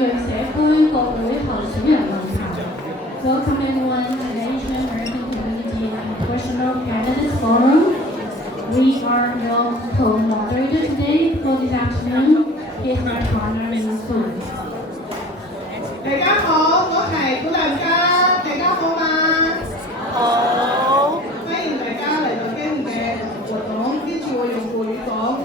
裔社區國會候選人論壇 Welcome everyone to the Asian American Community National Candidates Forum. We are your co-moderator today for this afternoon. He is my partner in food. 大家好，我係古亮嘉，大家好嗎？好，歡迎大家來到今天的活動。跟住我用國語講，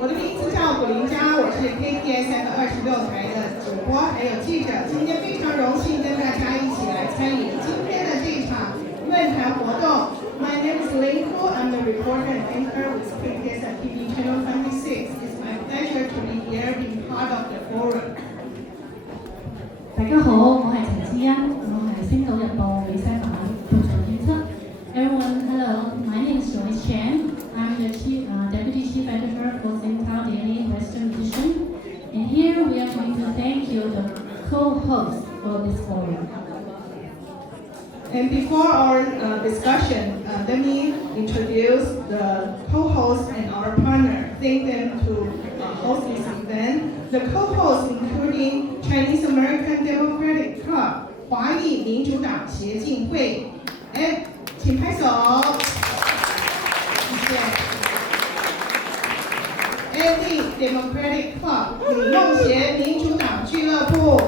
我的名字叫古林嘉，我是 KTSF 26台的主播，還有記者。今天非常榮幸跟大家一起來參與今天的這場論壇活動。My name is Lin Hu. I'm the reporter and anchor with KTSF TV Channel 26. It's my pleasure to be here being part of the forum. 大家好，我係陳思欣，我係《星島日報》美西版副總編輯。Everyone, hello. My name is Joyce Chan. I'm the Deputy Chief Editor for Singtao Daily Western Edition. And here we are going to thank you, the co-host for this forum. And before our discussion, let me introduce the co-host and our partner. Thank them to host this event. The co-hosts including Chinese American Democratic Club 華裔民主黨協進會，請拍手，謝謝。AD Democratic Club 李夢賢民主黨俱樂部，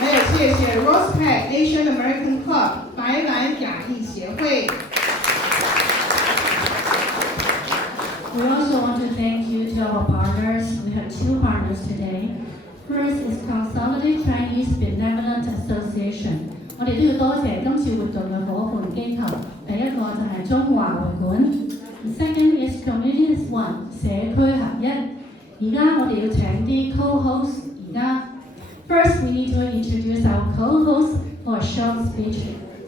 還有謝謝 Rosepac Asian American Club 白蘭亞裔協會。We also want to thank you to our partners. We have two partners today. First is Consolidated Chinese Benevolent Association. 我哋都要多謝今次活動嘅伙伴機構。第一個就係中華會館。Second is Communities One 社區合一。而家我哋要請啲 co-hosts。First we need to introduce our co-hosts for a short speech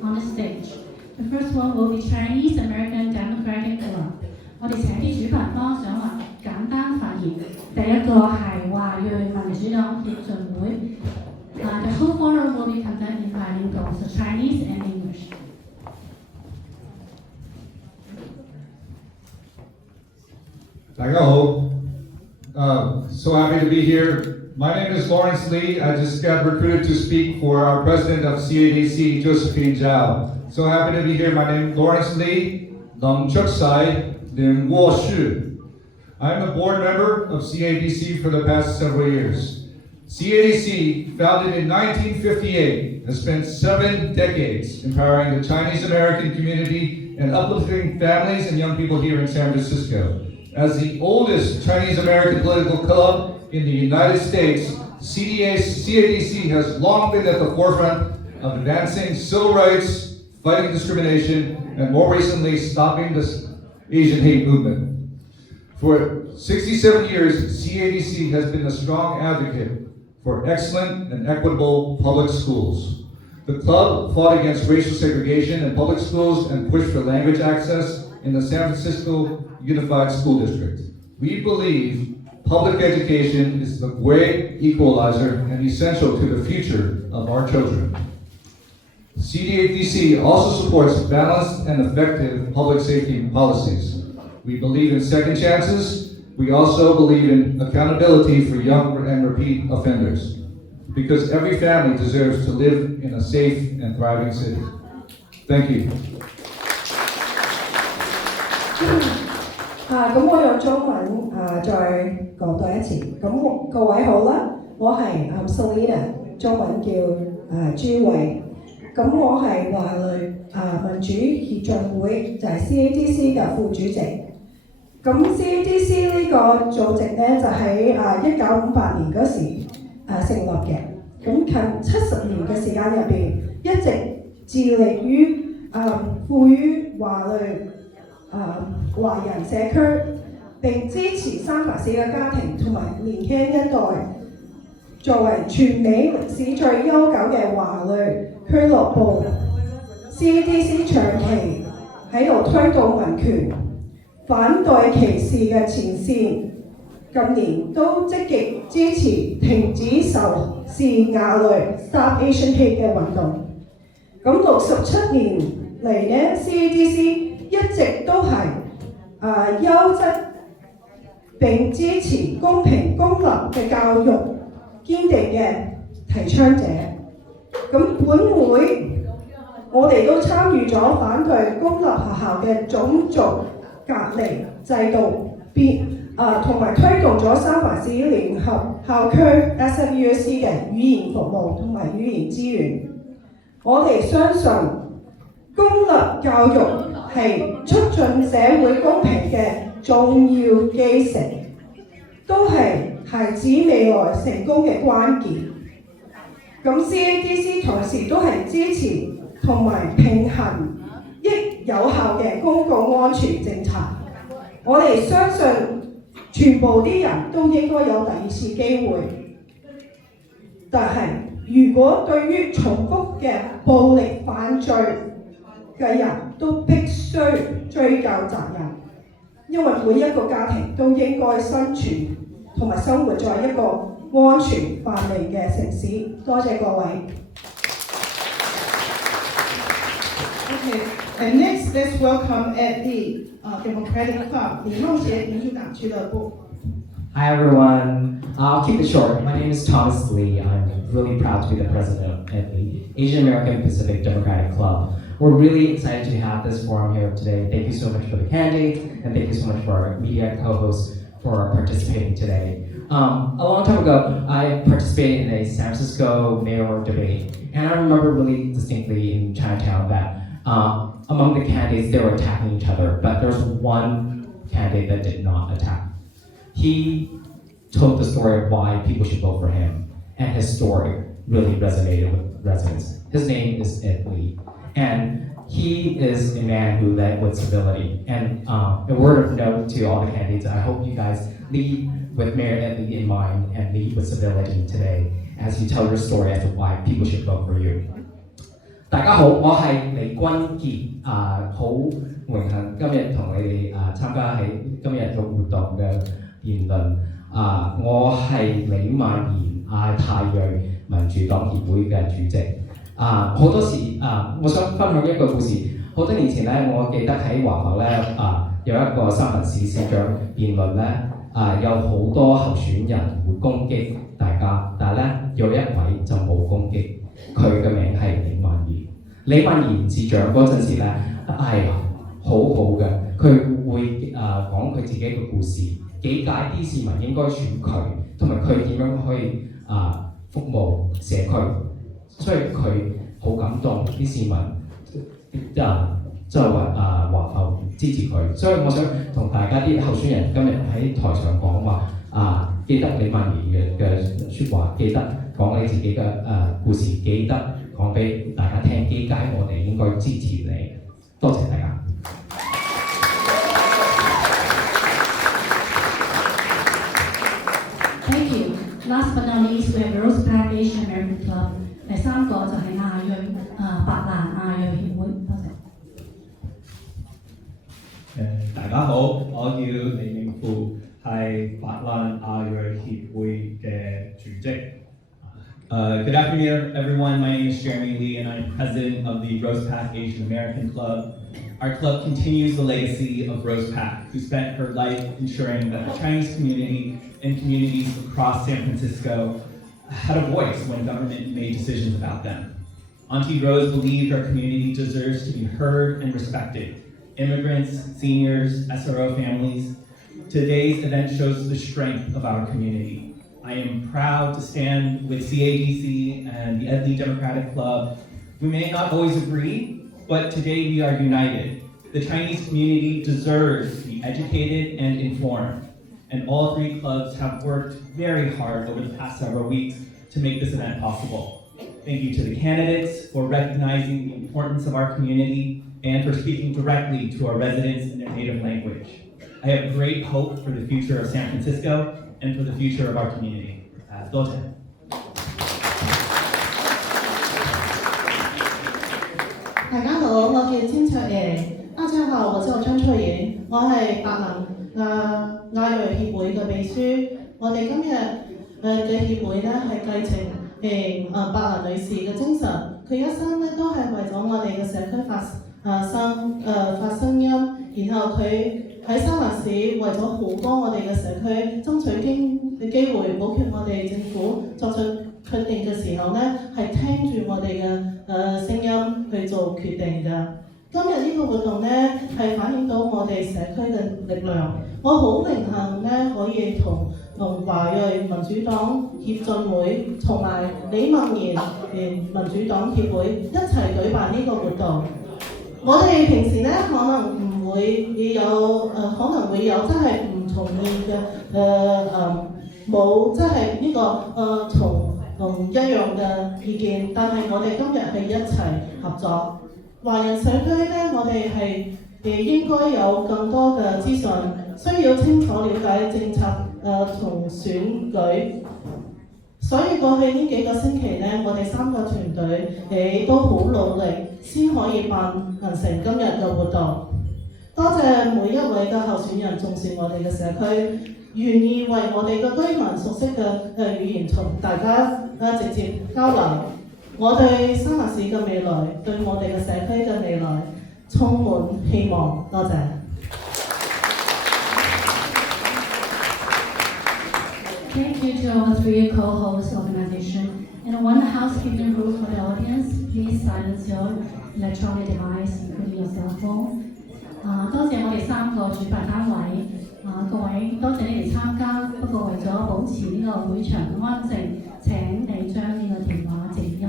on the stage. The first one will be Chinese American Democratic Club. 我哋請啲主辦方想話簡單發言。第一個係華裔民主黨協進會。The whole forum will be conducted in bilingual, so Chinese and English. So happy to be here. My name is Lawrence Lee. I just got recruited to speak for our president of CADC, Josephine Zhao. So happy to be here. My name is Lawrence Lee. I'm a board member of CADC for the past several years. CADC, founded in 1958, has spent 7 decades empowering the Chinese American community and uplifting families and young people here in San Francisco. As the oldest Chinese American political club in the United States, CADC has long been at the forefront of advancing civil rights, fighting discrimination, and more recently, stopping the Asian hate movement. For 67 years, CADC has been a strong advocate for excellent and equitable public schools. The club fought against racial segregation in public schools and pushed for language access in the San Francisco Unified School District. We believe public education is the great equalizer and essential to the future of our children. CADC also supports balanced and effective public safety policies. We believe in second chances. We also believe in accountability for young and repeat offenders, because every family deserves to live in a safe and thriving city. Thank you. 咁我用中文再講多一次。咁各位好啦，我係Selina， 中文叫朱慧。咁我係華裔民主協進會，就係 CADC 嘅副主席。咁 CADC 呢個組織咧就喺1958年嗰時成立嘅。咁近70年嘅時間入邊，一直致力於賦予華人社區，並支持三藩市嘅家庭同埋年輕一代。作為全美歷史最悠久嘅華裔俱樂部 ，CADC 長期喺度推動民權、反對歧視嘅前線。近年都積極支持停止仇視亞裔 Stop Asian Hate 嘅運動。咁67年嚟呢 ，CADC 一直都係優質並支持公平公立教育堅定嘅提倡者。咁本會我哋都參與咗反對公立學校嘅種族隔離制度，同埋推動咗三藩市聯合校區 SFUC 嘅語言服務同埋語言資源。我哋相信公立教育係促進社會公平嘅重要基石，都係孩子未來成功嘅關鍵。咁 CADC 同時都係支持同埋平衡有效嘅公共安全政策。我哋相信全部啲人都應該有第二次機會，但係如果對於重複嘅暴力犯罪嘅人都必須追究責任，因為每一個家庭都應該生存同埋生活在一個安全繁榮嘅城市。多謝各位。Okay, and next let's welcome at the Democratic Club 李梦洁民主党俱乐部。Hi everyone, I'll keep it short. My name is Thomas Lee. I'm really proud to be the president of the Asian American Pacific Democratic Club. We're really excited to have this forum here today. Thank you so much for the candidates, and thank you so much for our media co-hosts for participating today. A long time ago, I participated in a San Francisco mayor debate, and I remember really distinctly in Chinatown that among the candidates, they were attacking each other, but there was one candidate that did not attack. He told the story of why people should vote for him, and his story really resonated with residents. His name is Ed Lee, and he is a man who led with civility. And a word of note to all the candidates, I hope you guys lead with Mayor Ed Lee in mind and lead with civility today as you tell your story as to why people should vote for you. 大家好，我係李君傑，好榮幸今日同你哋參加喺今日嘅活動嘅辯論。我係李曼賢亞太裔民主黨協會嘅主席。好多時我想分享一個故事。好多年前咧，我記得喺華埠咧有一個三藩市市長辯論咧，有好多候選人會攻擊大家，但係咧有一位就冇攻擊，佢嘅名係李曼賢。李曼賢市長嗰陣時咧係好好嘅，佢會講佢自己嘅故事，幾解啲市民應該選佢，同埋佢點樣去服務社區，所以佢好感動啲市民就話華埠支持佢，所以我想同大家啲候選人今日喺台上講話記得李曼賢嘅説話，記得講你自己嘅故事，記得講俾大家聽點解我哋應該支持你。多謝大家。Thank you. Last but not least, we have Rose Park Asian American Club。第三個就係亞裔白蘭亞裔協會。多謝。大家好，我叫李明富，係白蘭亞裔協會嘅主席。Good afternoon, everyone. My name is Jeremy Lee, and I'm president of the Rose Pack Asian American Club. Our club continues the legacy of Rose Pack, who spent her life ensuring that the Chinese community and communities across San Francisco had a voice when government made decisions about them. Auntie Rose believed our community deserves to be heard and respected. Immigrants, seniors, SRO families. Today's event shows the strength of our community. I am proud to stand with CADC and the Ed Lee Democratic Club. We may not always agree, but today we are united. The Chinese community deserves to be educated and informed, and all three clubs have worked very hard over the past several weeks to make this event possible. Thank you to the candidates for recognizing the importance of our community and for speaking directly to our residents in their native language. I have great hope for the future of San Francisco and for the future of our community. 多謝。大家好，我叫詹卓瑩。大家好，我叫張翠妍，我係白蘭亞裔協會嘅秘書。我哋今日嘅協會咧係繼承白蘭女士嘅精神，佢一生咧都係為咗我哋嘅社區發聲音，然後佢喺三藩市為咗好多我哋嘅社區爭取嘅機會，保決我哋政府作出決定嘅時候呢，係聽住我哋嘅聲音去做決定㗎。今日呢個活動呢，係反映到我哋社區嘅力量。我好榮幸呢，可以同華裔民主黨協進會同埋李孟賢民主黨協會一齊舉辦呢個活動。我哋平時呢，可能唔會有可能會有真係唔同意嘅冇真係呢個同一樣嘅意見，但係我哋今日係一齊合作。華人社區呢，我哋係應該有更多嘅資訊，需要清楚了解政策同選舉。所以過去呢幾個星期呢，我哋3個團隊都好努力，先可以辦成今日嘅活動。多謝每一位嘅候選人重視我哋嘅社區，願意為我哋嘅居民熟悉嘅語言同大家直接交流。我對三藩市嘅未來，對我哋嘅社區嘅未來充滿希望。多謝。Thank you to our 3 co-host organization. And one housekeeping rule for the audience: please silence your electronic device, including your cell phone. 多謝我哋3個主辦單位，各位多謝你哋參加。不過為咗保持呢個會場嘅安靜，請你將呢個電話靜音。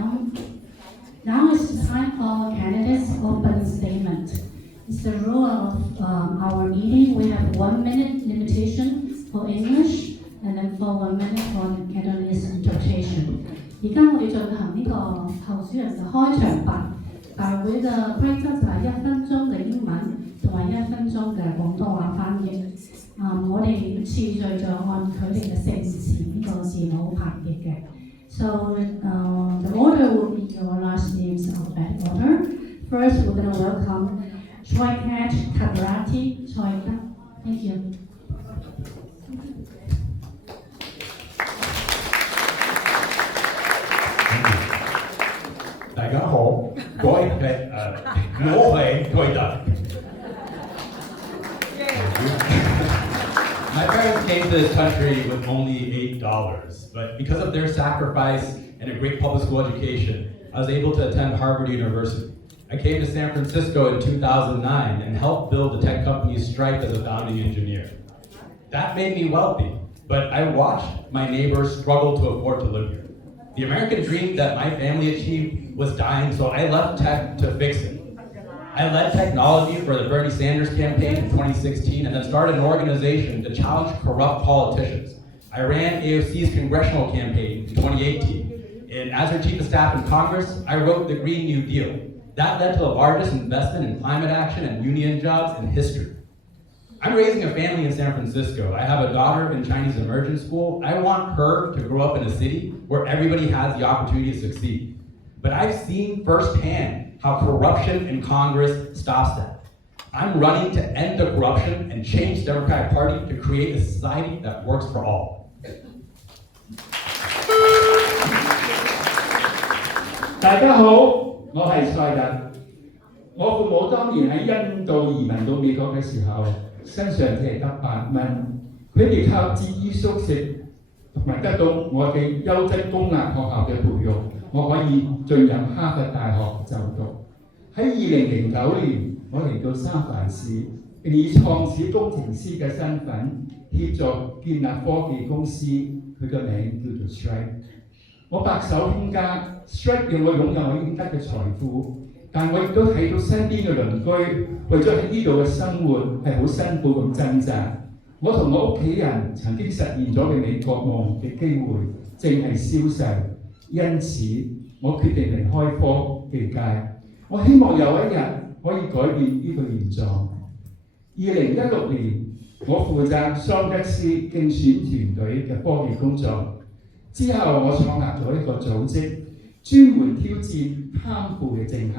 Now it's time for candidates' open statement. It's the rule of our meeting. We have 1 minute limitation for English, and then for 1 minute for Cantonese interpretation. 而家我哋進行呢個候選人嘅開場白。大會嘅規則就係1分鐘嘅英文同埋1分鐘嘅廣東話翻譯。我哋次序就按佢哋嘅姓氏呢個字母排列嘅。So the order will be your last names alphabetical order. First, we're going to welcome Choikat Kabarati. Choikat, thank you. 大家好，我係推特。My parents came to this country with only $8, but because of their sacrifice and a great public school education, I was able to attend Harvard University. I came to San Francisco in 2009 and helped build the tech company Stripe as a founding engineer. That made me wealthy, but I watched my neighbors struggle to afford to live here. The American dream that my family achieved was dying, so I left tech to fix it. I led technology for the Bernie Sanders campaign in 2016 and then started an organization to challenge corrupt politicians. I ran AOC's congressional campaign in 2018, and as her chief of staff in Congress, I wrote the Green New Deal. That led to the largest investment in climate action and union jobs in history. I'm raising a family in San Francisco. I have a daughter in Chinese immersion school. I want her to grow up in a city where everybody has the opportunity to succeed. But I've seen firsthand how corruption in Congress stops that. I'm running to end the corruption and change the Democratic Party to create a society that works for all. 大家好，我係賽特。我父母當年喺印度移民到美國嘅時候，身上只係得8蚊，佢哋靠節衣縮食同埋得到我嘅優質公立學校嘅培育，我可以進入哈佛大學就讀。喺2009年，我嚟到三藩市，並以創始工程師嘅身份協助建立科技公司，佢嘅名叫做 Stripe。我白手興家 ，Stripe 讓我擁有我應得嘅財富，但我亦都睇到身邊嘅鄰居為咗喺呢度嘅生活係好辛苦咁掙扎。我同我屋企人曾經實現咗嘅美國夢嘅機會正係消逝，因此我決定離開科技界。我希望有一日可以改變呢個現狀。2016年，我負責桑吉斯競選團隊嘅科技工作。之後，我創立咗一個組織，專門挑戰貪腐嘅政客。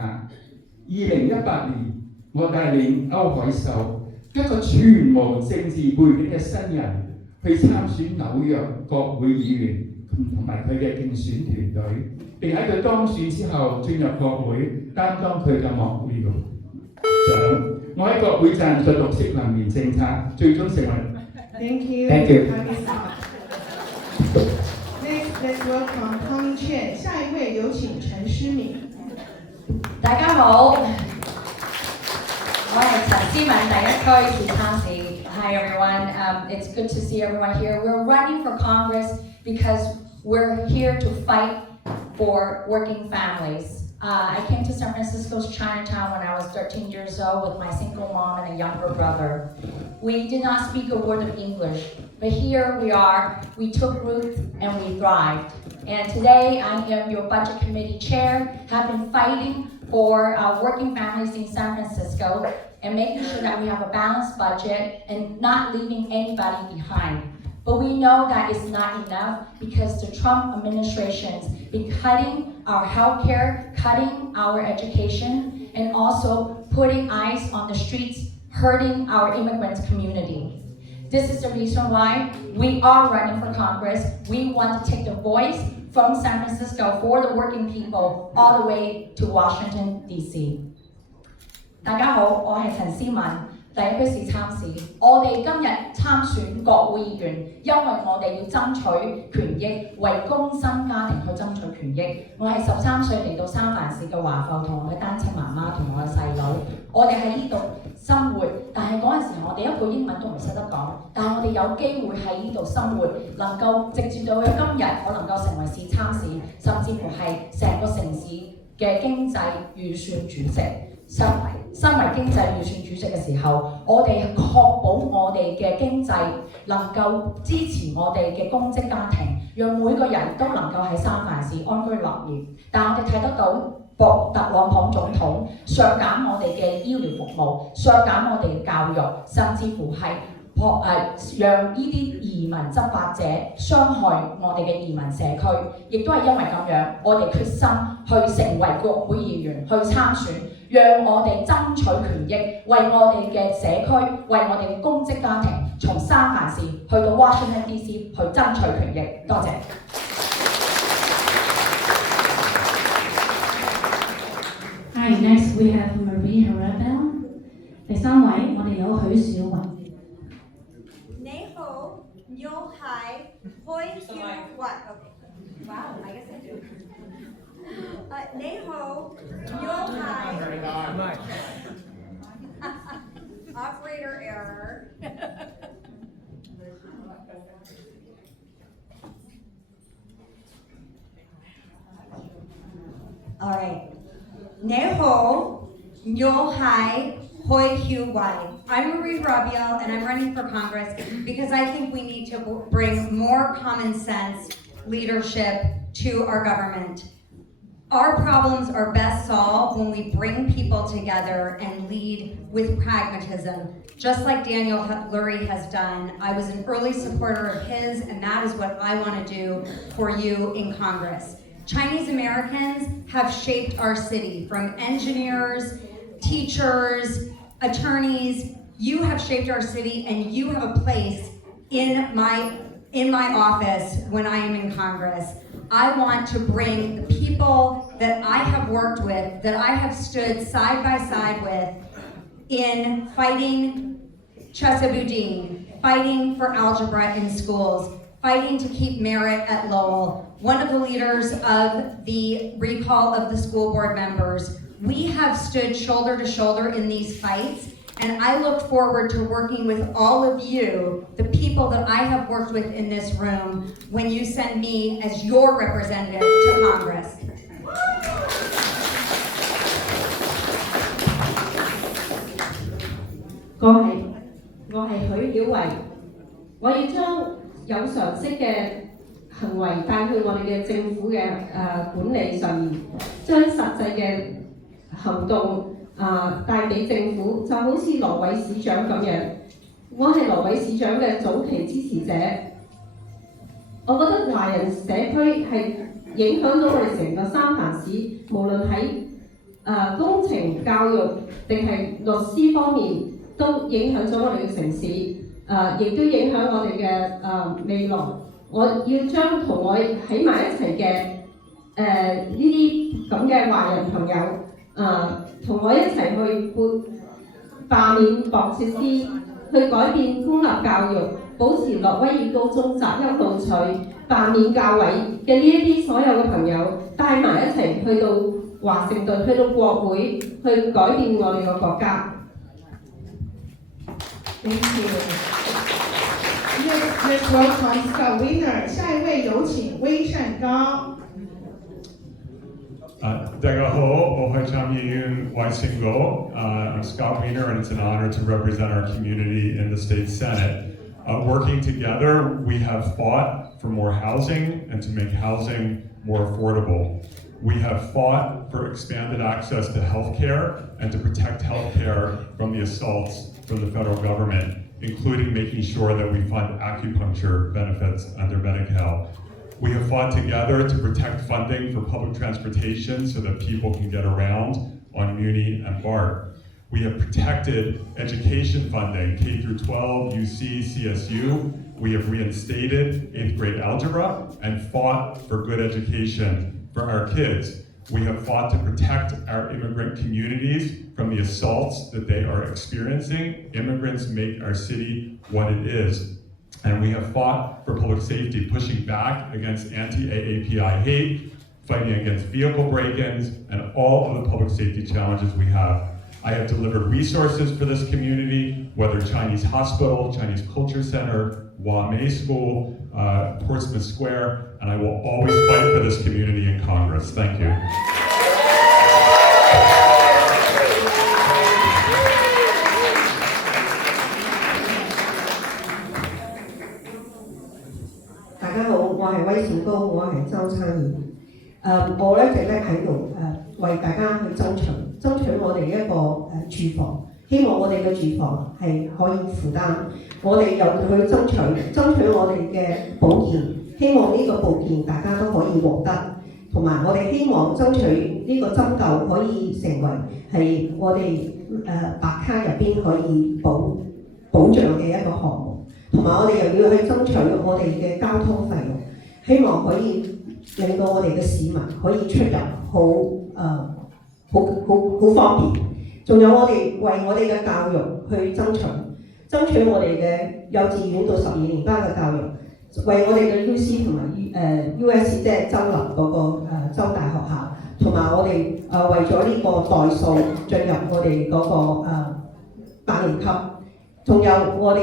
2018年，我帶領歐海秀，一個全無政治背景嘅新人，去參選紐約國會議員同埋佢嘅競選團隊，並喺佢當選之後進入國會擔當佢嘅幕僚長。我喺國會贊助綠色能源政策，最終成為。Thank you. Thank you. Next, let's welcome Connie Chen. 下一位有請陳詩敏。大家好，我係陳思敏，第一區是參事。Hi everyone, it's good to see everyone here. We're running for Congress because we're here to fight for working families. I came to San Francisco's Chinatown when I was 13 years old with my single mom and a younger brother. We did not speak a word of English, but here we are. We took root and we thrived. And today I am your budget committee chair, have been fighting for working families in San Francisco and making sure that we have a balanced budget and not leaving anybody behind. But we know that is not enough because the Trump administration's been cutting our healthcare, cutting our education, and also putting ICE on the streets, hurting our immigrant community. This is the reason why we are running for Congress. We want to take the voice from San Francisco for the working people all the way to Washington, D.C. 大家好，我係陳思敏，第一區市參事。我哋今日參選國會議員，因為我哋要爭取權益，為工薪家庭去爭取權益。我係13歲嚟到三藩市嘅華埠，同我嘅單親媽媽同我嘅細佬，我哋喺呢度生活。但係嗰陣時我哋一句英文都唔識得講，但係我哋有機會喺呢度生活，能夠直至到今日，我能夠成為市參事，甚至乎係成個城市嘅經濟預算主席。身為經濟預算主席嘅時候，我哋確保我哋嘅經濟能夠支持我哋嘅公職家庭，讓每個人都能夠喺三藩市安居樂業。但我哋睇得到特朗普總統削減我哋嘅醫療服務，削減我哋嘅教育，甚至乎係讓呢啲移民執法者傷害我哋嘅移民社區，亦都係因為咁樣，我哋決心去成為國會議員，去參選，讓我哋爭取權益，為我哋嘅社區，為我哋嘅公職家庭，從三藩市去到 Washington DC 去爭取權益。多謝。Hi, next we have Marie Harabel。第三位，我哋有許小雲。你好，你好，開小雲。Okay. Wow, I guess I do. 你好，你好。Operator error. All right. 你好，你好。Hoi Hu Wai. I'm Marie Rabiel and I'm running for Congress because I think we need to bring more common sense leadership to our government. Our problems are best solved when we bring people together and lead with pragmatism, just like Daniel Lurie has done. I was an early supporter of his, and that is what I want to do for you in Congress. Chinese Americans have shaped our city, from engineers, teachers, attorneys. You have shaped our city, and you have a place in my office when I am in Congress. I want to bring the people that I have worked with, that I have stood side by side with in fighting Chesa Boudin, fighting for algebra in schools, fighting to keep merit at Lowell, one of the leaders of the recall of the school board members. We have stood shoulder to shoulder in these fights, and I look forward to working with all of you, the people that I have worked with in this room, when you send me as your representative to Congress. 我係許曉慧，我要將有常識嘅行為帶去我哋嘅政府嘅管理上面，將實際嘅行動帶俾政府，就好似羅偉市長咁樣。我係羅偉市長嘅早期支持者，我覺得華人社區係影響到我哋成個三藩市，無論喺工程、教育定係律師方面，都影響咗我哋嘅城市，亦都影響我哋嘅未來。我要將同我喺埋一齊嘅呢啲咁嘅華人朋友，同我一齊去罷免博設施，去改變公立教育，保持諾威爾高中擇優錄取、罷免教委嘅呢一啲所有嘅朋友，帶埋一齊去到華盛頓，去到國會，去改變我哋個國家。Thank you. Let's welcome Scout winner. 下一位有請威善高。大家好，我係參議員魏勝高。I'm Scott Wiener, and it's an honor to represent our community in the state Senate. Working together, we have fought for more housing and to make housing more affordable. We have fought for expanded access to health care and to protect health care from the assaults from the federal government, including making sure that we fund acupuncture benefits under Medi-Cal. We have fought together to protect funding for public transportation so that people can get around on Muni and BART. We have protected education funding, K through 12, UC, CSU. We have reinstated 8th grade algebra and fought for good education for our kids. We have fought to protect our immigrant communities from the assaults that they are experiencing. Immigrants make our city what it is. And we have fought for public safety, pushing back against anti-AAPI hate, fighting against vehicle break-ins, and all of the public safety challenges we have. I have delivered resources for this community, whether Chinese Hospital, Chinese Culture Center, Wamei School, Portsmouth Square, and I will always fight for this community in Congress. Thank you. 大家好，我係威善高，我係州參議員。我一直咧喺度為大家去爭取我哋一個住房，希望我哋嘅住房係可以負擔。我哋又去爭取我哋嘅保健，希望呢個保健大家都可以獲得，同埋我哋希望爭取呢個針灸可以成為係我哋白卡入邊可以保障嘅一個項目，同埋我哋又要去爭取我哋嘅交通費用，希望可以令到我哋嘅市民可以出入好方便。仲有我哋為我哋嘅教育去爭取我哋嘅幼稚園到12年班嘅教育，為我哋嘅 UC 同埋US 即係州立嗰個州大學校，同埋我哋為咗呢個代數進入我哋嗰個8年級，仲有我哋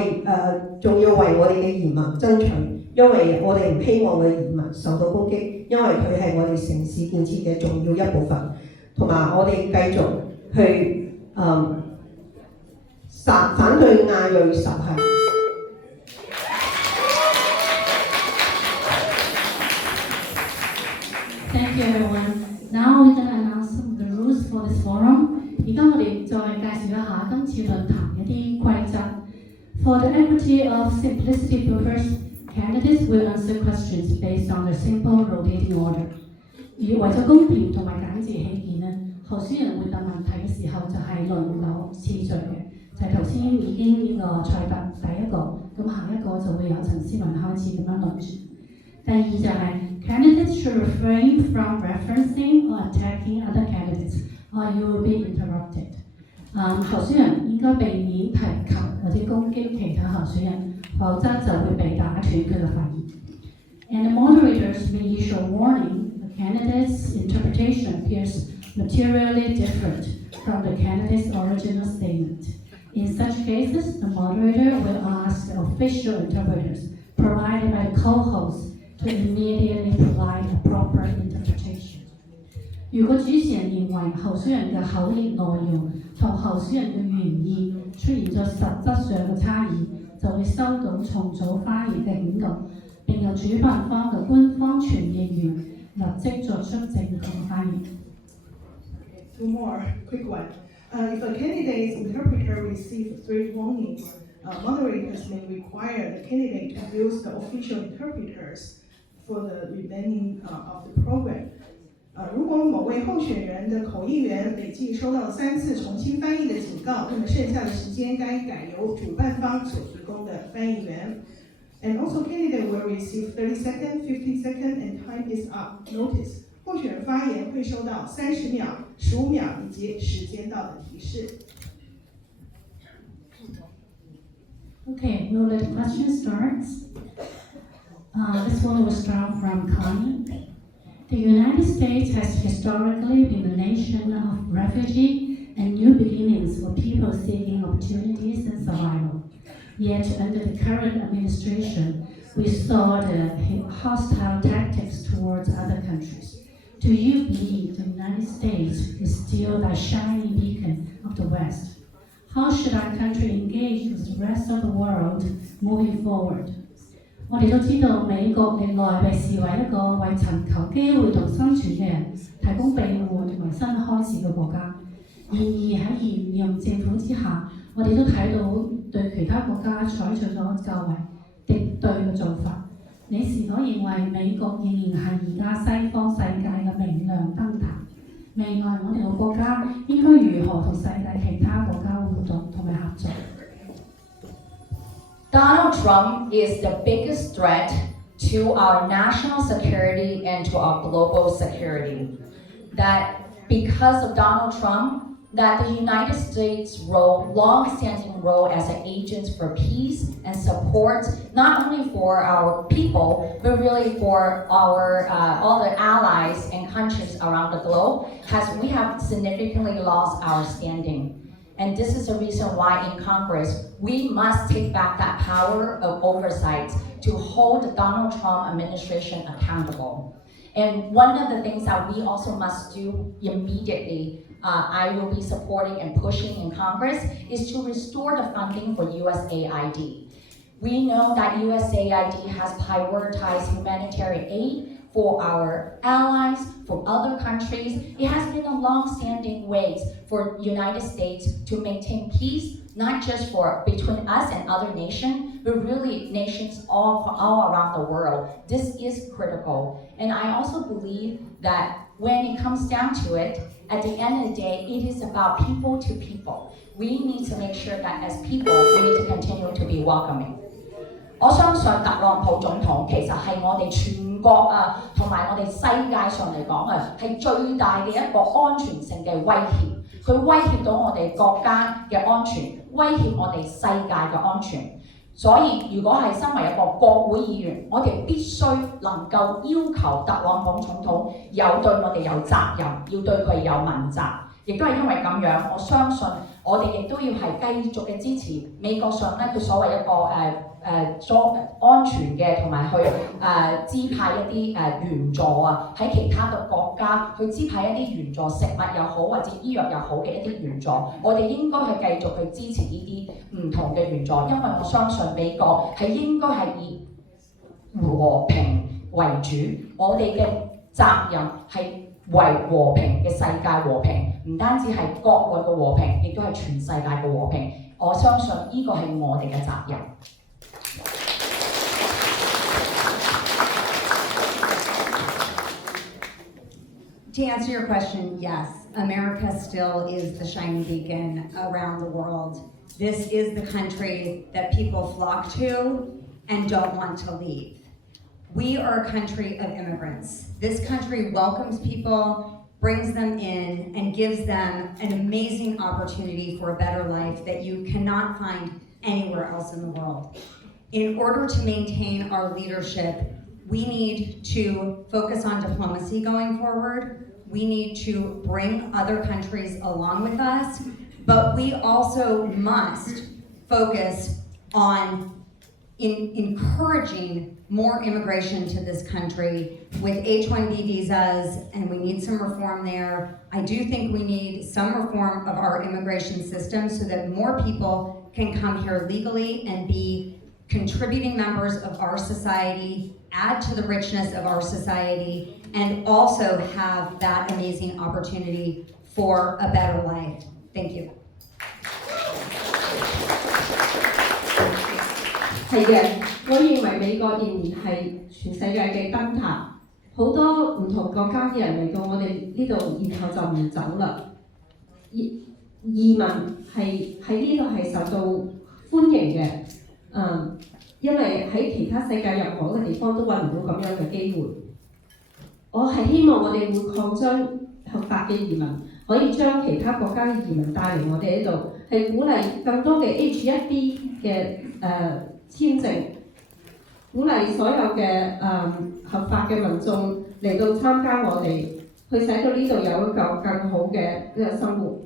仲要為我哋嘅移民爭取，因為我哋唔希望嘅移民受到攻擊，因為佢係我哋城市建設嘅重要一部分，同埋我哋繼續去反對亞裔仇恨。Thank you, everyone. Now we're going to announce the rules for this forum. 而家我哋再介紹一下今次論壇一啲規則。For the equity of simplicity purpose, candidates will answer questions based on the simple rotating order. 而為咗公平同埋簡潔起見咧，候選人回答問題嘅時候就係輪流次序嘅，就係頭先已經呢個賽特第一個，咁下一個就會由陳思文開始咁樣輪住。第二就係 candidates should refrain from referencing or attacking other candidates, or you will be interrupted. 候選人應該避免提及或者攻擊其他候選人，否則就會被打斷佢嘅發言。And the moderators may issue a warning. The candidate's interpretation appears materially different from the candidate's original statement. In such cases, the moderator will ask the official interpreters provided by the co-host to immediately provide a proper interpretation. 如果主持人認為候選人嘅口譯內容同候選人嘅原意出現咗實質上嘅差異，就會收到重組翻譯嘅警告，並由主辦方嘅官方傳譯員立即作出正確翻譯。Two more quick one. If a candidate's interpreter receives 3 warnings, moderators may require the candidate to use the official interpreters for the remaining of the program. 如果某位候选人的口译员累计收到3次重新翻译的警告，那么剩下的时间该改由主办方所提供的翻译员。And also, candidate will receive 30-second, 50-second, and time is up notice. 候选人发言会收到30秒、15秒以及时间到的提示。Okay, we'll let the question start. This one will start from Connie. The United States has historically been a nation of refugee and new beginnings for people seeking opportunities and survival. Yet, under the current administration, we saw the hostile tactics towards other countries. Do you believe the United States is still the shining beacon of the West? How should our country engage with the rest of the world moving forward? 我哋都知道美國歷來被視為一個為尋求機會同生存嘅人提供庇護同埋新開始嘅國家。然而喺現任政府之下，我哋都睇到對其他國家採取咗較為敵對嘅做法。你是否認為美國仍然係而家西方世界嘅明亮燈塔？未來我哋嘅國家應該如何同世界其他國家互動同埋合作？ Donald Trump is the biggest threat to our national security and to our global security. That because of Donald Trump, that the United States' long-standing role as an agent for peace and support, not only for our people, but really for our all the allies and countries around the globe, we have significantly lost our standing. And this is the reason why in Congress, we must take back that power of oversight to hold the Donald Trump administration accountable. And one of the things that we also must do immediately, I will be supporting and pushing in Congress, is to restore the funding for USAID. We know that USAID has prioritized humanitarian aid for our allies, for other countries. It has been a long-standing way for the United States to maintain peace, not just for between us and other nations, but really nations all around the world. This is critical. And I also believe that when it comes down to it, at the end of the day, it is about people to people. We need to make sure that as people, we need to continue to be welcoming. 我相信特朗普總統其實係我哋全國同埋我哋世界上嚟講係最大嘅一個安全性嘅威脅。佢威脅到我哋國家嘅安全，威脅我哋世界嘅安全。所以如果係身為一個國會議員，我哋必須能夠要求特朗普總統對我哋有責任，要對佢有問責。亦都係因為咁樣，我相信我哋亦都要係繼續嘅支持美國上咧佢所謂一個安全嘅同埋去支派一啲援助喺其他嘅國家去支派一啲援助食物又好或者醫藥又好嘅一啲援助，我哋應該係繼續去支持呢啲唔同嘅援助，因為我相信美國係應該係以和平為主，我哋嘅責任係為和平嘅世界和平，唔單止係國內嘅和平，亦都係全世界嘅和平。我相信呢個係我哋嘅責任。To answer your question, yes, America still is the shining beacon around the world. This is the country that people flock to and don't want to leave. We are a country of immigrants. This country welcomes people, brings them in, and gives them an amazing opportunity for a better life that you cannot find anywhere else in the world. In order to maintain our leadership, we need to focus on diplomacy going forward. We need to bring other countries along with us, but we also must focus on encouraging more immigration to this country with H-1B visas, and we need some reform there. I do think we need some reform of our immigration system so that more people can come here legally and be contributing members of our society, add to the richness of our society, and also have that amazing opportunity for a better life. Thank you. 係嘅，我認為美國仍然係全世界嘅燈塔，好多唔同國家嘅人嚟到我哋呢度，然後就唔走啦。移民係喺呢度係受到歡迎嘅，因為喺其他世界任何一個地方都揾唔到咁樣嘅機會。我係希望我哋會擴張合法嘅移民，可以將其他國家嘅移民帶嚟我哋呢度，係鼓勵更多嘅 H1B 嘅簽證，鼓勵所有嘅合法嘅民眾嚟到參加我哋，去使到呢度有一個更好嘅呢個生活。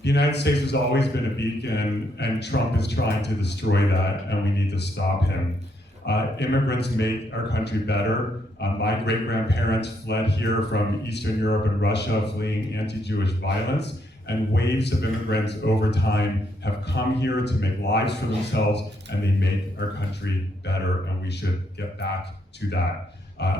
The United States has always been a beacon, and Trump is trying to destroy that, and we need to stop him. Immigrants make our country better. My great-grandparents fled here from Eastern Europe and Russia, fleeing anti-Jewish violence, and waves of immigrants over time have come here to make lives for themselves, and they make our country better, and we should get back to that.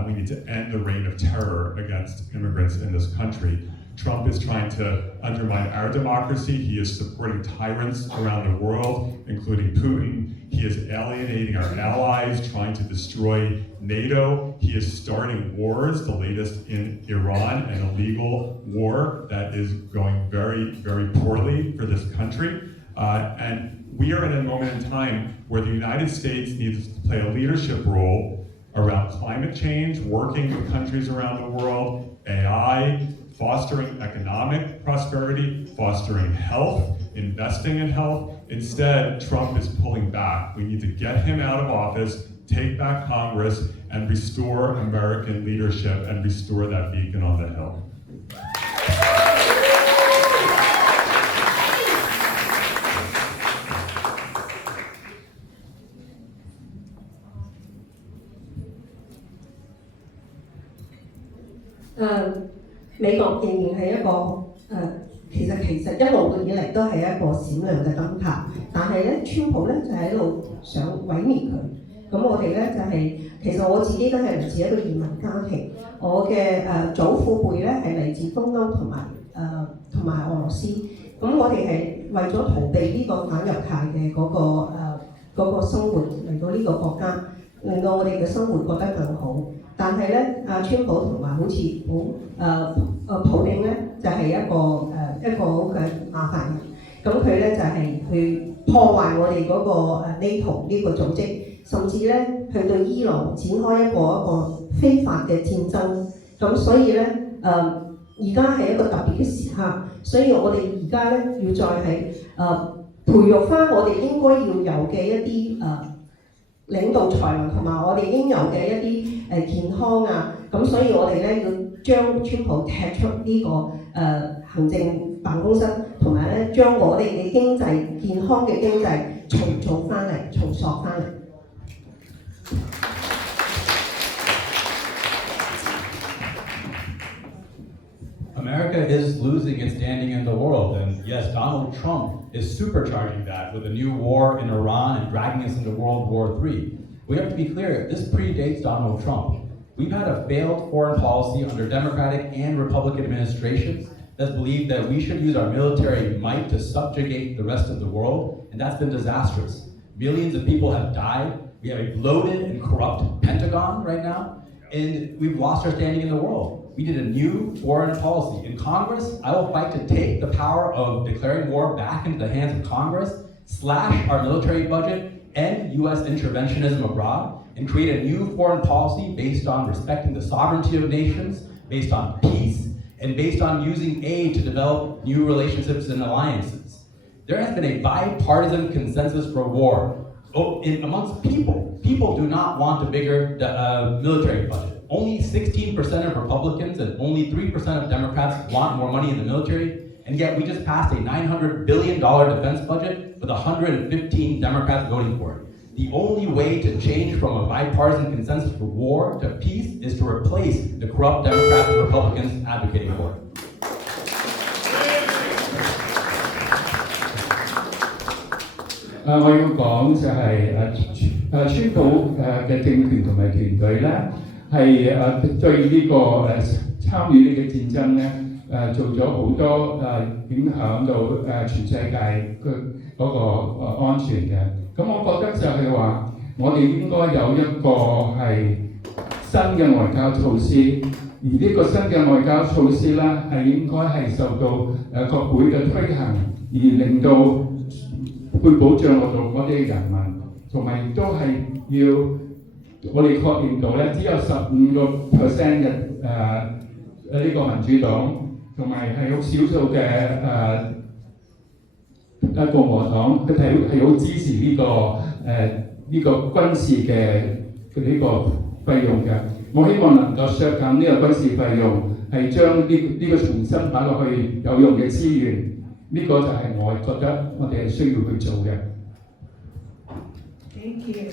We need to end the reign of terror against immigrants in this country. Trump is trying to undermine our democracy. He is supporting tyrants around the world, including Putin. He is alienating our allies, trying to destroy NATO. He is starting wars, the latest in Iran, an illegal war that is going very, very poorly for this country. And we are in a moment in time where the United States needs to play a leadership role around climate change, working with countries around the world, AI, fostering economic prosperity, fostering health, investing in health. Instead, Trump is pulling back. We need to get him out of office, take back Congress, and restore American leadership and restore that beacon on the hill. Uh, 美國仍然係一個其實一路以嚟都係一個閃亮嘅燈塔，但係咧，川普咧就喺度想毀滅佢。咁我哋咧就係、其實我自己都係嚟自一個移民家庭，我嘅祖父輩咧係嚟自東歐同埋俄羅斯。咁我哋係為咗逃避呢個反猶太嘅嗰個生活嚟到呢個國家，令到我哋嘅生活覺得更好。但係咧，川普同埋好似普京咧，就係、一個好嘅麻煩人。咁佢咧就係、去破壞我哋嗰個NATO 呢個組織，甚至咧去對伊朗展開一個非法嘅戰爭。咁所以咧，而家係一個特別嘅時刻，所以我哋而家咧要再係培育翻我哋應該要有嘅一啲領導才能同埋我哋應有嘅一啲健康啊，咁所以我哋咧要將川普踢出呢個行政辦公室，同埋咧將我哋嘅經濟健康嘅經濟重塑翻嚟，重塑翻嚟。America is losing its standing in the world, and yes, Donald Trump is supercharging that with a new war in Iran and dragging us into World War III. We have to be clear, this predates Donald Trump. We've had a failed foreign policy under Democratic and Republican administrations that's believed that we should use our military might to subjugate the rest of the world, and that's been disastrous. Millions of people have died. We have a bloated and corrupt Pentagon right now, and we've lost our standing in the world. We need a new foreign policy. In Congress, I will fight to take the power of declaring war back into the hands of Congress, slash our military budget, end US interventionism abroad, and create a new foreign policy based on respecting the sovereignty of nations, based on peace, and based on using aid to develop new relationships and alliances. There has been a bipartisan consensus for war amongst people. People do not want a bigger military budget. Only 16% of Republicans and only 3% of Democrats want more money in the military, and yet we just passed a $900 billion defense budget with 115 Democrats voting for it. The only way to change from a bipartisan consensus for war to peace is to replace the corrupt Democrats and Republicans advocating for it. 我要講就係川普嘅政權同埋團隊咧，係對呢個參與呢個戰爭咧做咗好多影響到全世界嗰個安全嘅。咁我覺得就係話，我哋應該有一個係新嘅外交措施，而呢個新嘅外交措施咧係應該係受到國會嘅推行，而令到會保障我哋人民，同埋亦都係要我哋確認到咧，只有15% 嘅呢個民主黨，同埋係好少數嘅共和黨，佢係好支持呢個軍事嘅呢個費用嘅。我希望能夠削減呢個軍事費用，係將呢個重新擺落去有用嘅資源，呢個就係我覺得我哋係需要去做嘅。Thank you.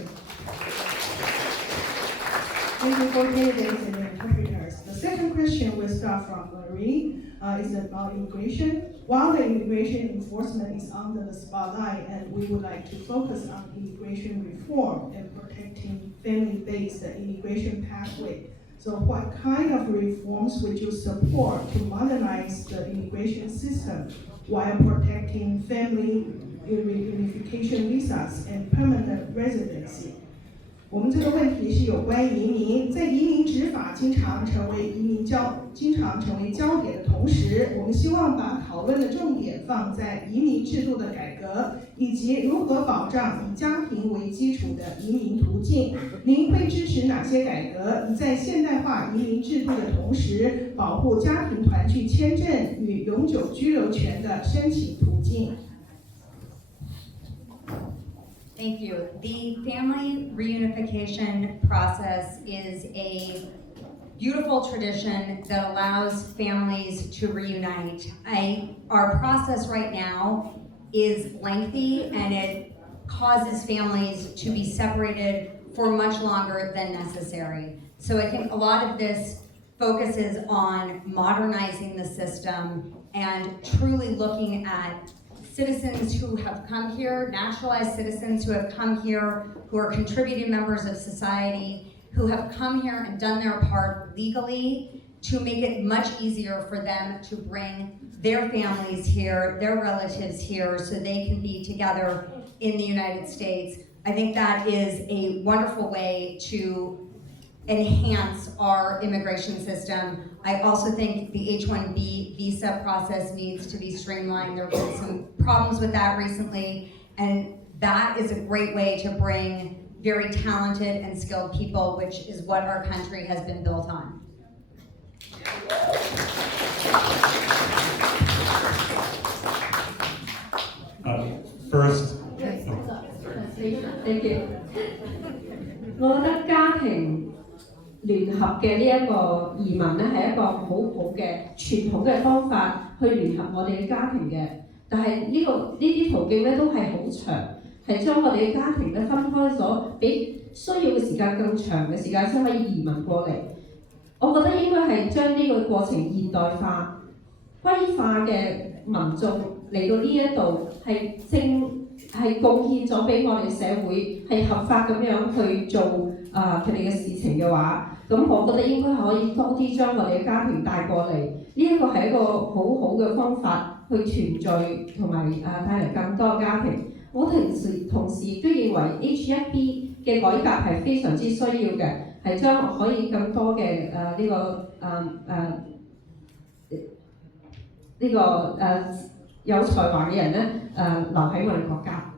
Thank you for candidates and interpreters. The second question will start from Marie. It's about immigration. While the immigration enforcement is under the spotlight, and we would like to focus on immigration reform and protecting family-based immigration pathway. So what kind of reforms would you support to modernize the immigration system while protecting family reunification visas and permanent residency? 我们这个问题是有关移民，在移民执法经常成为焦点的同时，我们希望把讨论的重点放在移民制度的改革，以及如何保障以家庭为基础的移民途径。您会支持哪些改革，以在现代化移民制度的同时，保护家庭团聚签证与永久居留权的申请途径Thank you. The family reunification process is a beautiful tradition that allows families to reunite. Our process right now is lengthy and it causes families to be separated for much longer than necessary. So I think a lot of this focuses on modernizing the system and truly looking at citizens who have come here, naturalized citizens who have come here, who are contributing members of society, who have come here and done their part legally to make it much easier for them to bring their families here, their relatives here, so they can be together in the United States. I think that is a wonderful way to enhance our immigration system. I also think the H-1B visa process needs to be streamlined. There have been some problems with that recently, and that is a great way to bring very talented and skilled people, which is what our country has been built on. First, Thank you. 我覺得家庭聯合嘅呢一個移民咧係一個好好嘅傳統嘅方法去聯合我哋嘅家庭嘅，但係呢啲途徑咧都係好長，係將我哋嘅家庭咧分開咗，比需要嘅時間更長嘅時間先可以移民過嚟。我覺得應該係將呢個過程現代化、歸化嘅民眾嚟到呢一度係貢獻咗俾我哋社會係合法咁樣去做佢哋嘅事情嘅話，咁我覺得應該可以多啲將我哋嘅家庭帶過嚟，呢一個係一個好好嘅方法去團聚同埋帶嚟更多嘅家庭。我同時亦都認為 H1B 嘅改革係非常之需要嘅，係將可以更多嘅有才華嘅人咧留喺我哋國家。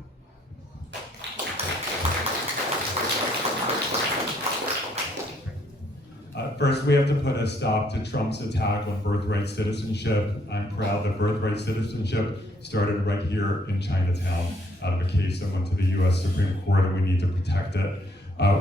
First, we have to put a stop to Trump's attack on birthright citizenship. I'm proud that birthright citizenship started right here in Chinatown out of a case that went to the U.S. Supreme Court, and we need to protect it.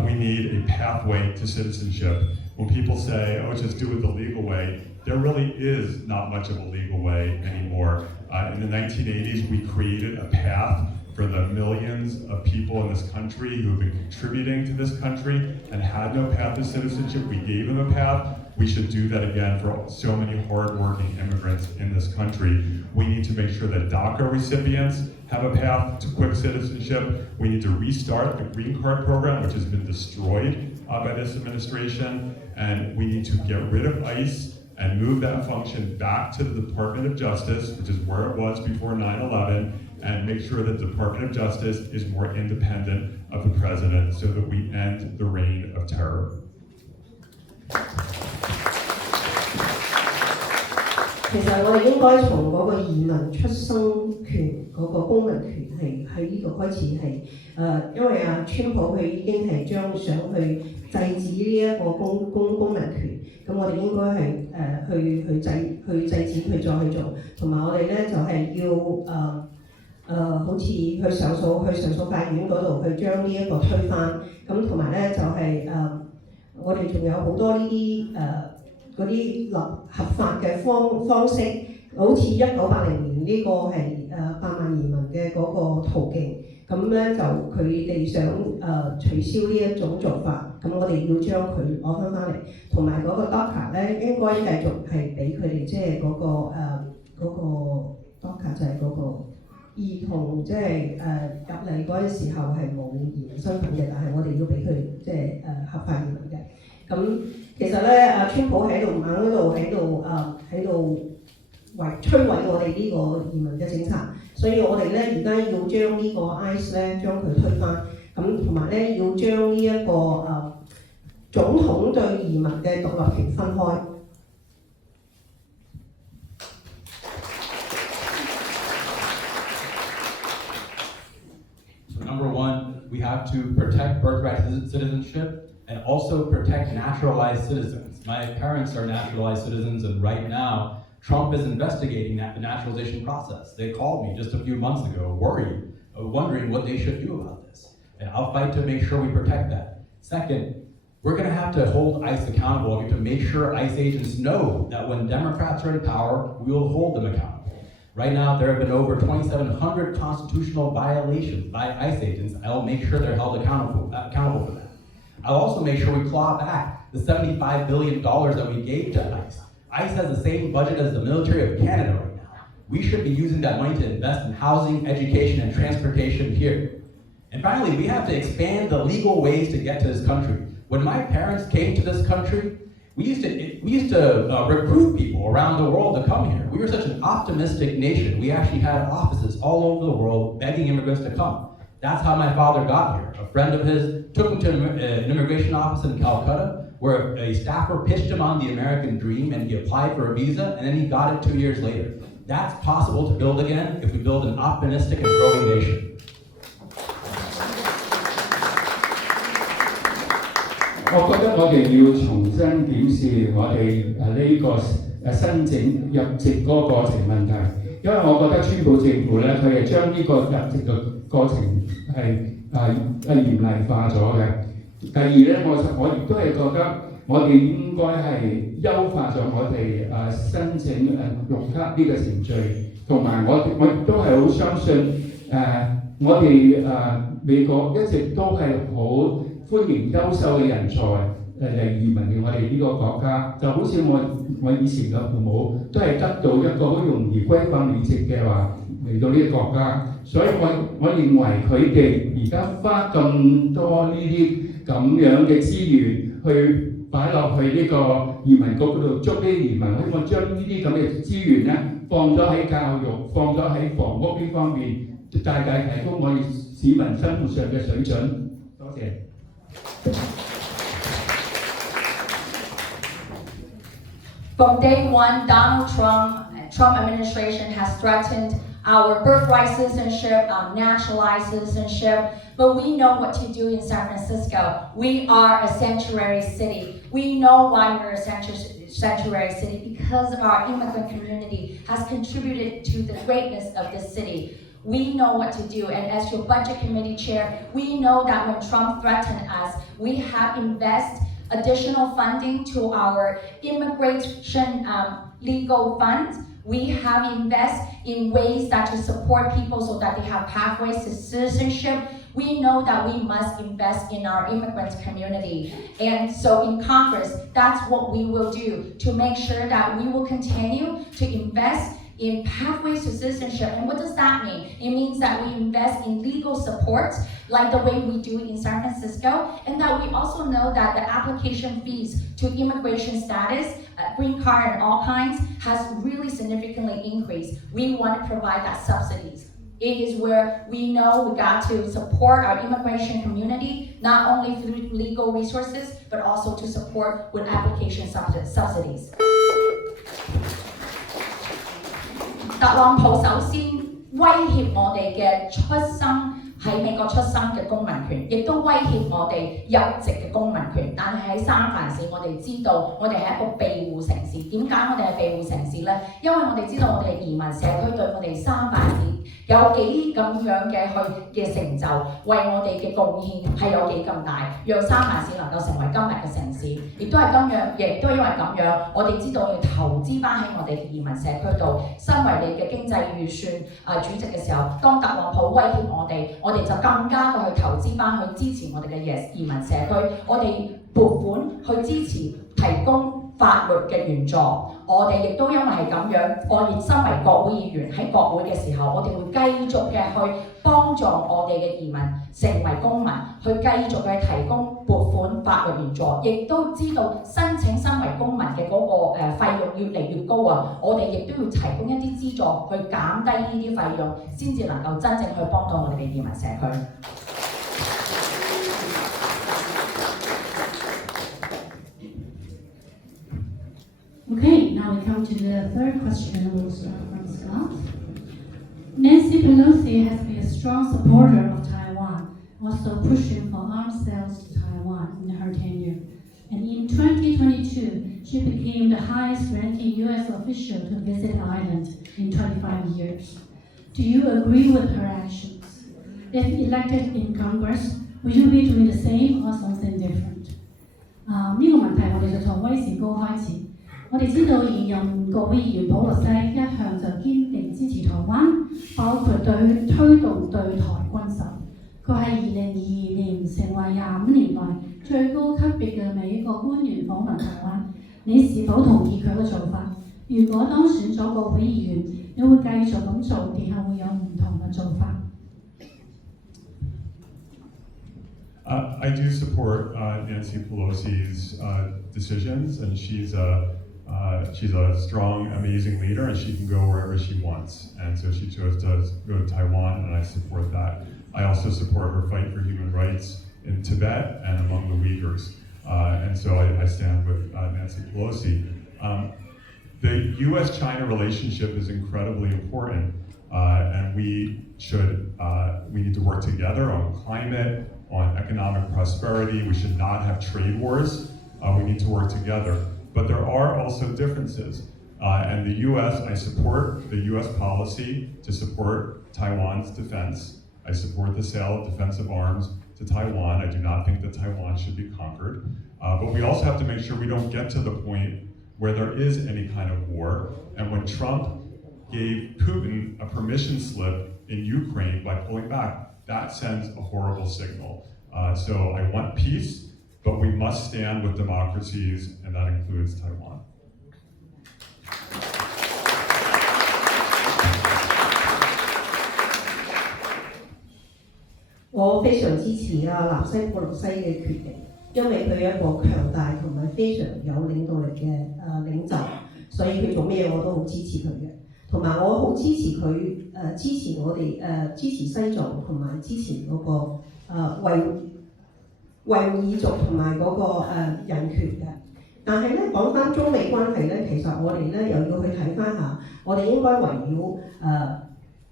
We need a pathway to citizenship. When people say, oh, just do it the legal way, there really is not much of a legal way anymore. In the 1980s, we created a path for the millions of people in this country who have been contributing to this country and had no path to citizenship. We gave them a path. We should do that again for so many hardworking immigrants in this country. We need to make sure that DACA recipients have a path to quick citizenship. We need to restart the green card program, which has been destroyed by this administration. And we need to get rid of ICE and move that function back to the Department of Justice, which is where it was before 9/11, and make sure that the Department of Justice is more independent of the president so that we end the reign of terror. 其實我哋應該從嗰個移民出生權嗰個公民權係喺呢度開始係因為川普佢已經係想去制止呢一個公民權，咁我哋應該係去制止佢再去做，同埋我哋咧就係要好似去上訴法院嗰度去將呢一個推翻，咁同埋咧就係我哋仲有好多呢啲嗰啲合法嘅方式，好似1980年呢個係8萬移民嘅嗰個途徑，咁咧就佢哋想取消呢一種做法，咁我哋要將佢攞翻嚟，同埋嗰個 DACA 咧應該繼續係俾佢哋即係嗰個 DACA 就係嗰個兒童即係入嚟嗰陣時候係冇移民身份嘅，但係我哋要俾佢即係合法移民嘅。咁其實咧，川普喺度摧毀我哋呢個移民嘅政策，所以我哋咧而家要將呢個 ICE 咧將佢推翻，咁同埋咧要將呢一個總統對移民嘅獨立權分開。So number one, we have to protect birthright citizenship and also protect naturalized citizens. My parents are naturalized citizens, and right now, Trump is investigating the naturalization process. They called me just a few months ago, worried, wondering what they should do about this. And I'll fight to make sure we protect that. Second, we're gonna have to hold ICE accountable. We have to make sure ICE agents know that when Democrats are in power, we will hold them accountable. Right now, there have been over 2,700 constitutional violations by ICE agents. I'll make sure they're held accountable for that. I'll also make sure we claw back the $75 billion that we gave to ICE. ICE has the same budget as the military of Canada right now. We should be using that money to invest in housing, education, and transportation here. And finally, we have to expand the legal ways to get to this country. When my parents came to this country, we used to recruit people around the world to come here. We were such an optimistic nation. We actually had offices all over the world begging immigrants to come. That's how my father got here. A friend of his took him to an immigration office in Calcutta, where a staffer pitched him on the American dream, and he applied for a visa, and then he got it 2 years later. That's possible to build again if we build an optimistic and growing nation. 我覺得我哋要重新檢視我哋呢個申請入籍嗰個過程問題，因為我覺得川普政府咧，佢係將呢個入籍嘅過程係嚴厲化咗嘅。第二咧，我亦都係覺得我哋應該係優化咗我哋申請綠卡呢個程序，同埋我亦都係好相信我哋美國一直都係好歡迎優秀嘅人才嚟移民嚟我哋呢個國家，就好似我以前嘅父母都係得到一個好容易歸化美籍嘅話嚟到呢個國家，所以我認為佢哋而家花咁多呢啲咁樣嘅資源去擺落去呢個移民局嗰度捉啲移民，希望將呢啲咁嘅資源咧放咗喺教育、放咗喺房屋呢方面，大大提高我哋市民生活上嘅水準。多謝。From day one, Donald Trump administration has threatened our birthright citizenship, our naturalized citizenship, but we know what to do in San Francisco. We are a sanctuary city. We know why we're a sanctuary city, because our immigrant community has contributed to the greatness of this city. We know what to do, and as your budget committee chair, we know that when Trump threatened us, we have invested additional funding to our immigration legal funds. We have invested in ways that to support people so that they have pathways to citizenship. We know that we must invest in our immigrant community. And so in Congress, that's what we will do to make sure that we will continue to invest in pathways to citizenship. And what does that mean? It means that we invest in legal support, like the way we do in San Francisco, and that we also know that the application fees to immigration status, green card and all kinds, has really significantly increased. We want to provide that subsidies. It is where we know we got to support our immigration community, not only through legal resources, but also to support with application subsidies. 特朗普首先威脅我哋嘅出生喺美國出生嘅公民權，亦都威脅我哋入籍嘅公民權。但係喺三藩市，我哋知道我哋係一個庇護城市。點解我哋係庇護城市呢？因為我哋知道我哋嘅移民社區對我哋三藩市有幾咁樣嘅成就，為我哋嘅貢獻係有幾咁大，讓三藩市能夠成為今日嘅城市。亦都係咁樣，亦都因為咁樣，我哋知道要投資翻喺我哋嘅移民社區度。身為你嘅經濟預算主席嘅時候，當特朗普威脅我哋就更加去投資翻去支持我哋嘅移民社區，我哋撥款去支持提供法律嘅援助。我哋亦都因為係咁樣，我哋身為國會議員喺國會嘅時候，我哋會繼續嘅去幫助我哋嘅移民成為公民，去繼續嘅提供撥款法律援助。亦都知道申請身為公民嘅嗰個費用越嚟越高啊，我哋亦都要提供一啲資助去減低呢啲費用，先至能夠真正去幫到我哋嘅移民社區。Okay, now we come to the third question from Scott. Nancy Pelosi has been a strong supporter of Taiwan, also pushing for arms sales to Taiwan in her tenure. And in 2022, she became the highest-ranking U.S. official to visit the island in 25 years. Do you agree with her actions? If elected in Congress, will you be doing the same or something different? 呢個問題我哋就從威士高開始。我哋知道現任國會議員普洛西一向就堅定支持台灣，包括推動對台軍售。佢喺2022年成為25年來最高級別嘅美國官員訪問台灣。你是否同意佢嘅做法？如果當選咗國會議員，你會繼續咁做，定係會有唔同嘅做法？ I do support Nancy Pelosi's decisions, and she's a strong, amazing leader, and she can go wherever she wants. And so she chose to go to Taiwan, and I support that. I also support her fight for human rights in Tibet and among the Uyghurs. And so I stand with Nancy Pelosi. The U.S.-China relationship is incredibly important, and we need to work together on climate, on economic prosperity. We should not have trade wars. We need to work together. But there are also differences. And the U.S., I support the U.S. policy to support Taiwan's defense. I support the sale of defensive arms to Taiwan. I do not think that Taiwan should be conquered. But we also have to make sure we don't get to the point where there is any kind of war. And when Trump gave Putin a permission slip in Ukraine by pulling back, that sends a horrible signal. So I want peace, but we must stand with democracies, and that includes Taiwan. 我非常支持南西普洛西嘅決定，因為佢係一個強大同埋非常有領導力嘅領袖，所以佢做咩我都好支持佢嘅。同埋我好支持佢支持我哋支持西藏同埋支持嗰個維吾爾族同埋嗰個人權嘅。但係咧講翻中美關係咧，其實我哋咧又要去睇翻下，我哋應該圍繞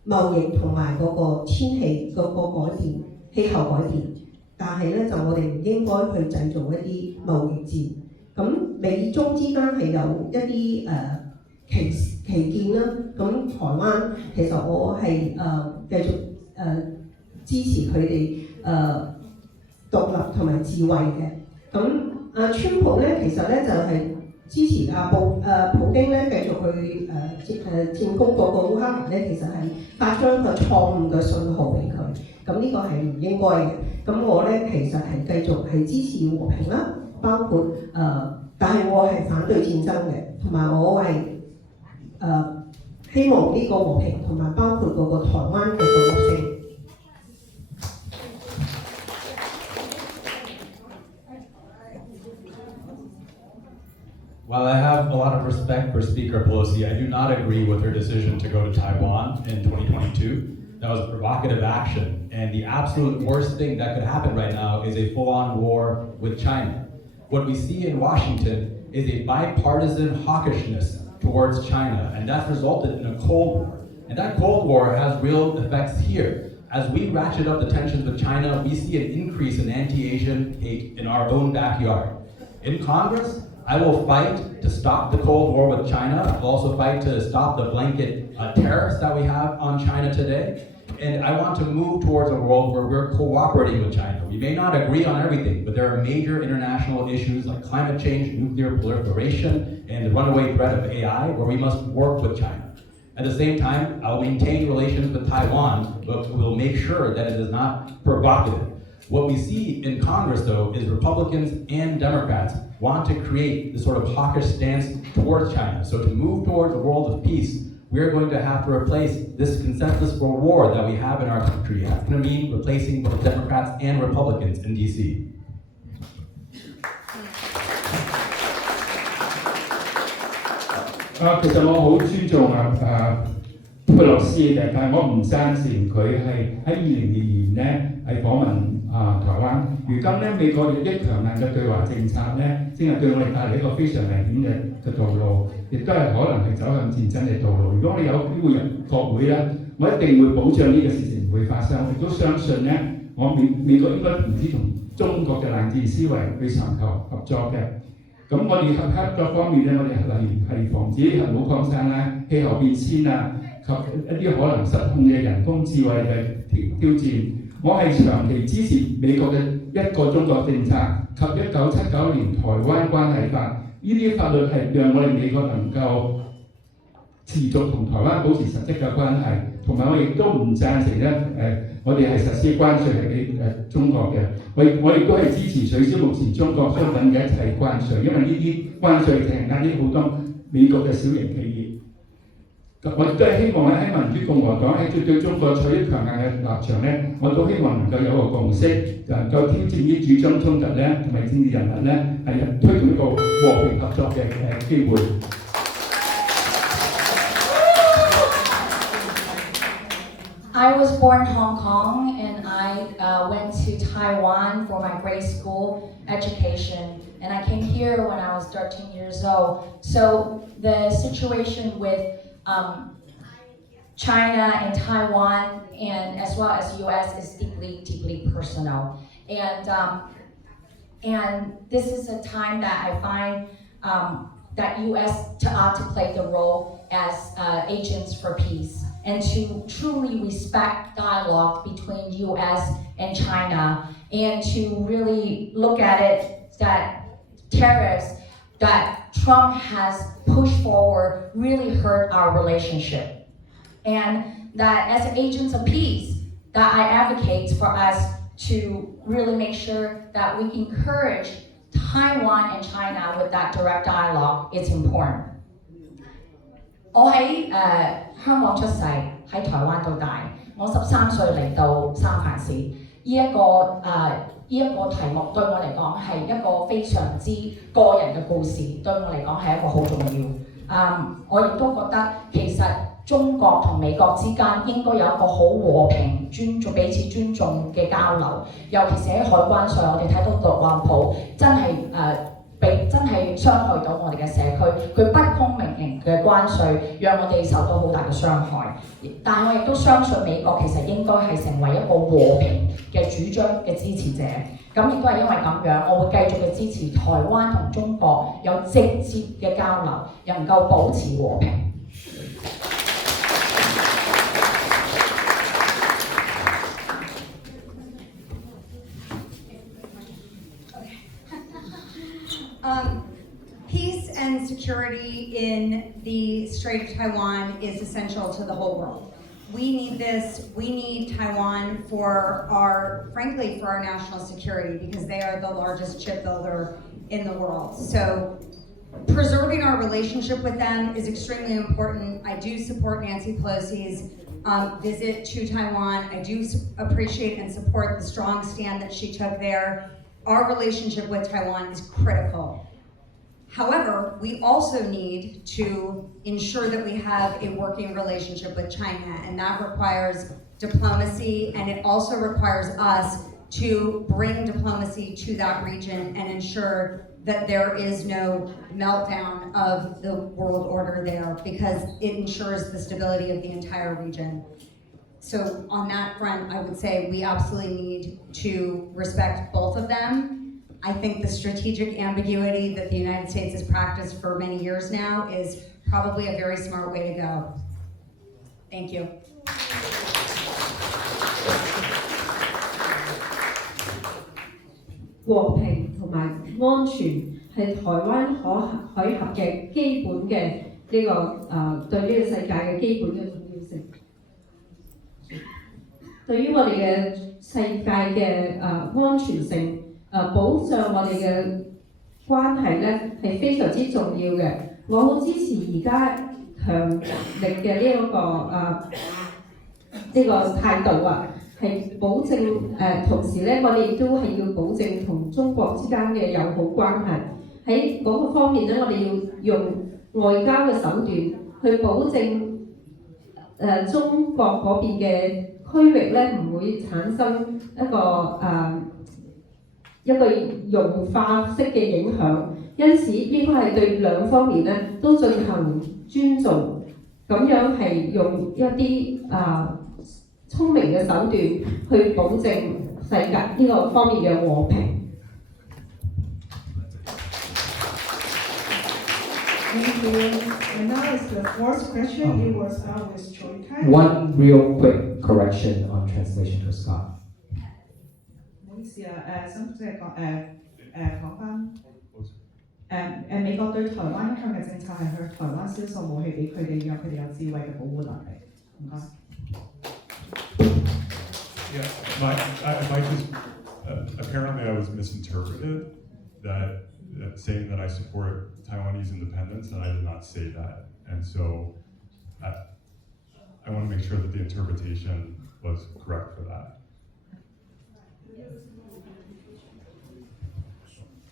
貿易同埋嗰個天氣嗰個改變、氣候改變。但係咧就我哋唔應該去製造一啲貿易戰。咁美中之間係有一啲旗艦啦，咁台灣其實我係繼續支持佢哋獨立同埋自衛嘅。咁川普咧其實咧就係支持普京咧繼續去戰攻嗰個烏克蘭咧，其實係發張個錯誤嘅信號俾佢。咁呢個係唔應該嘅。咁我咧其實係繼續係支持和平啦，包括但係我係反對戰爭嘅，同埋我係希望呢個和平同埋包括嗰個台灣嘅獨立性。While I have a lot of respect for Speaker Pelosi, I do not agree with her decision to go to Taiwan in 2022. That was provocative action, and the absolute worst thing that could happen right now is a full-on war with China. What we see in Washington is a bipartisan hawkishness towards China, and that's resulted in a Cold War. And that Cold War has real effects here. As we ratchet up the tensions with China, we see an increase in anti-Asian hate in our own backyard. In Congress, I will fight to stop the Cold War with China. I'll also fight to stop the blanket tariffs that we have on China today. And I want to move towards a world where we're cooperating with China. We may not agree on everything, but there are major international issues like climate change, nuclear proliferation, and the runaway threat of AI where we must work with China. At the same time, I'll maintain relations with Taiwan, but we'll make sure that it is not provocative. What we see in Congress, though, is Republicans and Democrats want to create this sort of hawkish stance towards China. So to move towards a world of peace, we're going to have to replace this consensus for war that we have in our country. That's going to mean replacing both Democrats and Republicans in DC. 其實我好尊重佩洛斯嘅，但係我唔贊成佢係喺2022年係訪問台灣。如今咧，美國日益強硬嘅對華政策咧，正係對我哋帶嚟一個非常危險嘅道路，亦都係可能係走向戰爭嘅道路。如果我哋有機會入國會咧，我一定會保障呢個事情唔會發生。我亦都相信咧，美國應該唔止同中國嘅冷戰思維去尋求合作嘅。咁我哋喺各方面咧，我哋例如係防止核武擴散啦、氣候變遷啊，及一啲可能失控嘅人工智慧嘅挑戰。我係長期支持美國嘅一個中國政策及1979年台灣關係法，呢啲法律係讓我哋美國能夠持續同台灣保持實質嘅關係，同埋我亦都唔贊成咧我哋係實施關稅係俾中國嘅，我亦都係支持取消目前中國商品嘅一切關稅，因為呢啲關稅係壓抑好多美國嘅小型企業。我亦都係希望喺民主共和黨喺對中國採取強硬嘅立場咧，我都希望能夠有個共識，能夠挑戰啲主張衝突咧同埋政治人物咧係推動一個和平合作嘅機會。I was born in Hong Kong and I went to Taiwan for my grade school education, and I came here when I was 13 years old. So the situation with China and Taiwan and as well as US is deeply personal. And this is a time that I find that US ought to play the role as agents for peace and to truly respect dialogue between US and China and to really look at it that tariffs that Trump has pushed forward really hurt our relationship. And that as agents of peace, that I advocate for us to really make sure that we encourage Taiwan and China with that direct dialogue. It's important. 我喺香港出世，喺台灣到大。我13歲嚟到三藩市，呢一個題目對我嚟講係一個非常之個人嘅故事，對我嚟講係一個好重要。我亦都覺得其實中國同美國之間應該有一個好和平、尊重彼此尊重嘅交流，尤其是喺海關上，我哋睇到特朗普真係傷害到我哋嘅社區，佢不公平嘅關稅，讓我哋受到好大嘅傷害。但係我亦都相信美國其實應該係成為一個和平嘅主張嘅支持者。咁亦都係因為咁樣，我會繼續嘅支持台灣同中國有直接嘅交流，能夠保持和平。Peace and security in the Strait of Taiwan is essential to the whole world. We need this. We need Taiwan frankly, for our national security because they are the largest shipbuilder in the world. So preserving our relationship with them is extremely important. I do support Nancy Pelosi's visit to Taiwan. I do appreciate and support the strong stand that she took there. Our relationship with Taiwan is critical. However, we also need to ensure that we have a working relationship with China, and that requires diplomacy, and it also requires us to bring diplomacy to that region and ensure that there is no meltdown of the world order there, because it ensures the stability of the entire region. So on that front, I would say we absolutely need to respect both of them. I think the strategic ambiguity that the United States has practiced for many years now is probably a very smart way to go. Thank you.和平同埋安全係台灣海峽嘅基本嘅呢個對呢個世界嘅基本嘅重要性。對於我哋嘅世界嘅安全性保障我哋嘅關係咧係非常之重要嘅。我好支持而家強力嘅呢個態度啊！係保證同時咧，我哋亦都係要保證同中國之間嘅友好關係。喺嗰個方面咧，我哋要用外交嘅手段去保證中國嗰邊嘅區域咧唔會產生一個融化式嘅影響。因此應該係對兩方面咧都進行尊重，咁樣係用一啲聰明嘅手段去保證世界呢個方面嘅和平。Thank you. And now is the fourth question. It will start with Choi Kai. One real quick correction on translation for Scott. 唔好意思啊，想即係講翻美國對台灣一向嘅政策係向台灣銷售武器俾佢哋，讓佢哋有智慧嘅保護能力。唔該。Yeah, apparently I was misinterpreted that saying that I support Taiwanese independence, and I did not say that. And so I want to make sure that the interpretation was correct for that.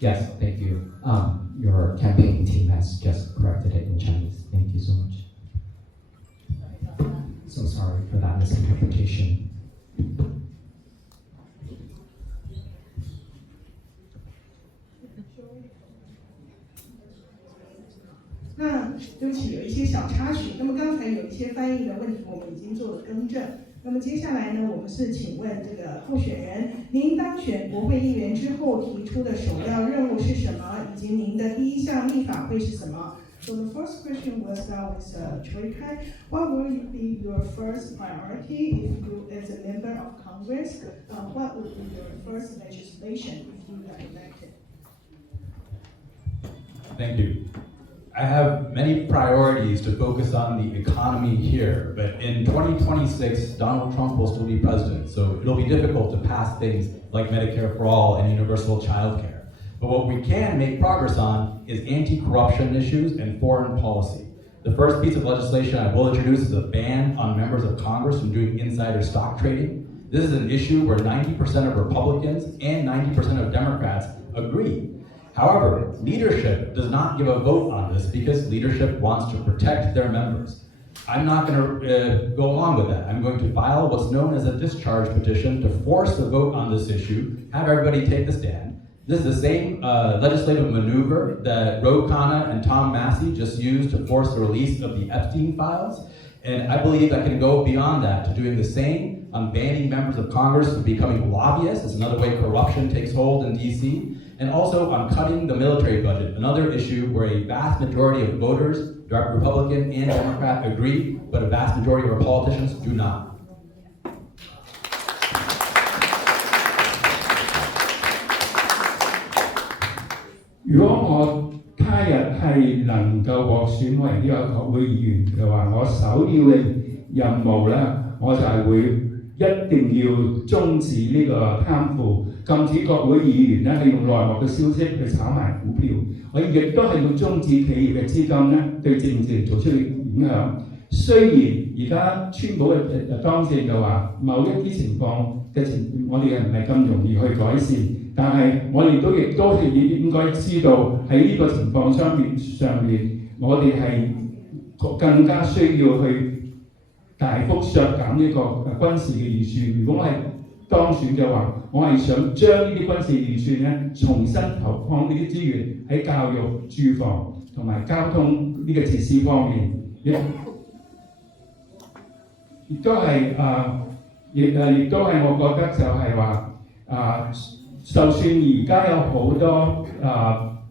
Yes, thank you. Your campaign team has just corrected it in Chinese. Thank you so much. So sorry for that misinterpretation. 那对不起，有一些小插曲。那么刚才有一些翻译的问题，我们已经做了更正。那么接下来呢，我们是请问这个候选人，您当选国会议员之后提出的首要任务是什么？以及您的第一项立法会是什么？ So the first question was with Choi Kai. What will be your first priority if you, as a member of Congress, what would be your first legislation if you got elected? Thank you. I have many priorities to focus on the economy here, but in 2026, Donald Trump will still be president, so it'll be difficult to pass things like Medicare for All and universal child care. But what we can make progress on is anti-corruption issues and foreign policy. The first piece of legislation I will introduce is a ban on members of Congress from doing insider stock trading. This is an issue where 90% of Republicans and 90% of Democrats agree. However, leadership does not give a vote on this because leadership wants to protect their members. I'm not going to go along with that. I'm going to file what's known as a discharge petition to force a vote on this issue, have everybody take the stand. This is the same legislative maneuver that Ro Khanna and Tom Massey just used to force the release of the Epstein files. And I believe I can go beyond that to doing the same on banning members of Congress from becoming lobbyists. It's another way corruption takes hold in DC. And also on cutting the military budget, another issue where a vast majority of voters, Republican and Democrat, agree, but a vast majority of our politicians do not. 如果我他日係能夠獲選為呢個國會議員嘅話，我首要嘅任務咧，我就係會一定要終止呢個貪腐，禁止國會議員咧係用內幕嘅消息去炒賣股票。我亦都係要終止企業嘅資金咧對政治做出嘅影響。雖然而家川普嘅當政就話某一啲情況嘅我哋唔係咁容易去改善。但係我哋亦都係應該知道喺呢個情況上面，我哋係更加需要去大幅削減呢個軍事嘅預算。如果我係當選嘅話，我係想將呢啲軍事預算咧重新投放呢啲資源喺教育、住房同埋交通呢個設施方面，亦都係亦都係我覺得就係話就算而家有好多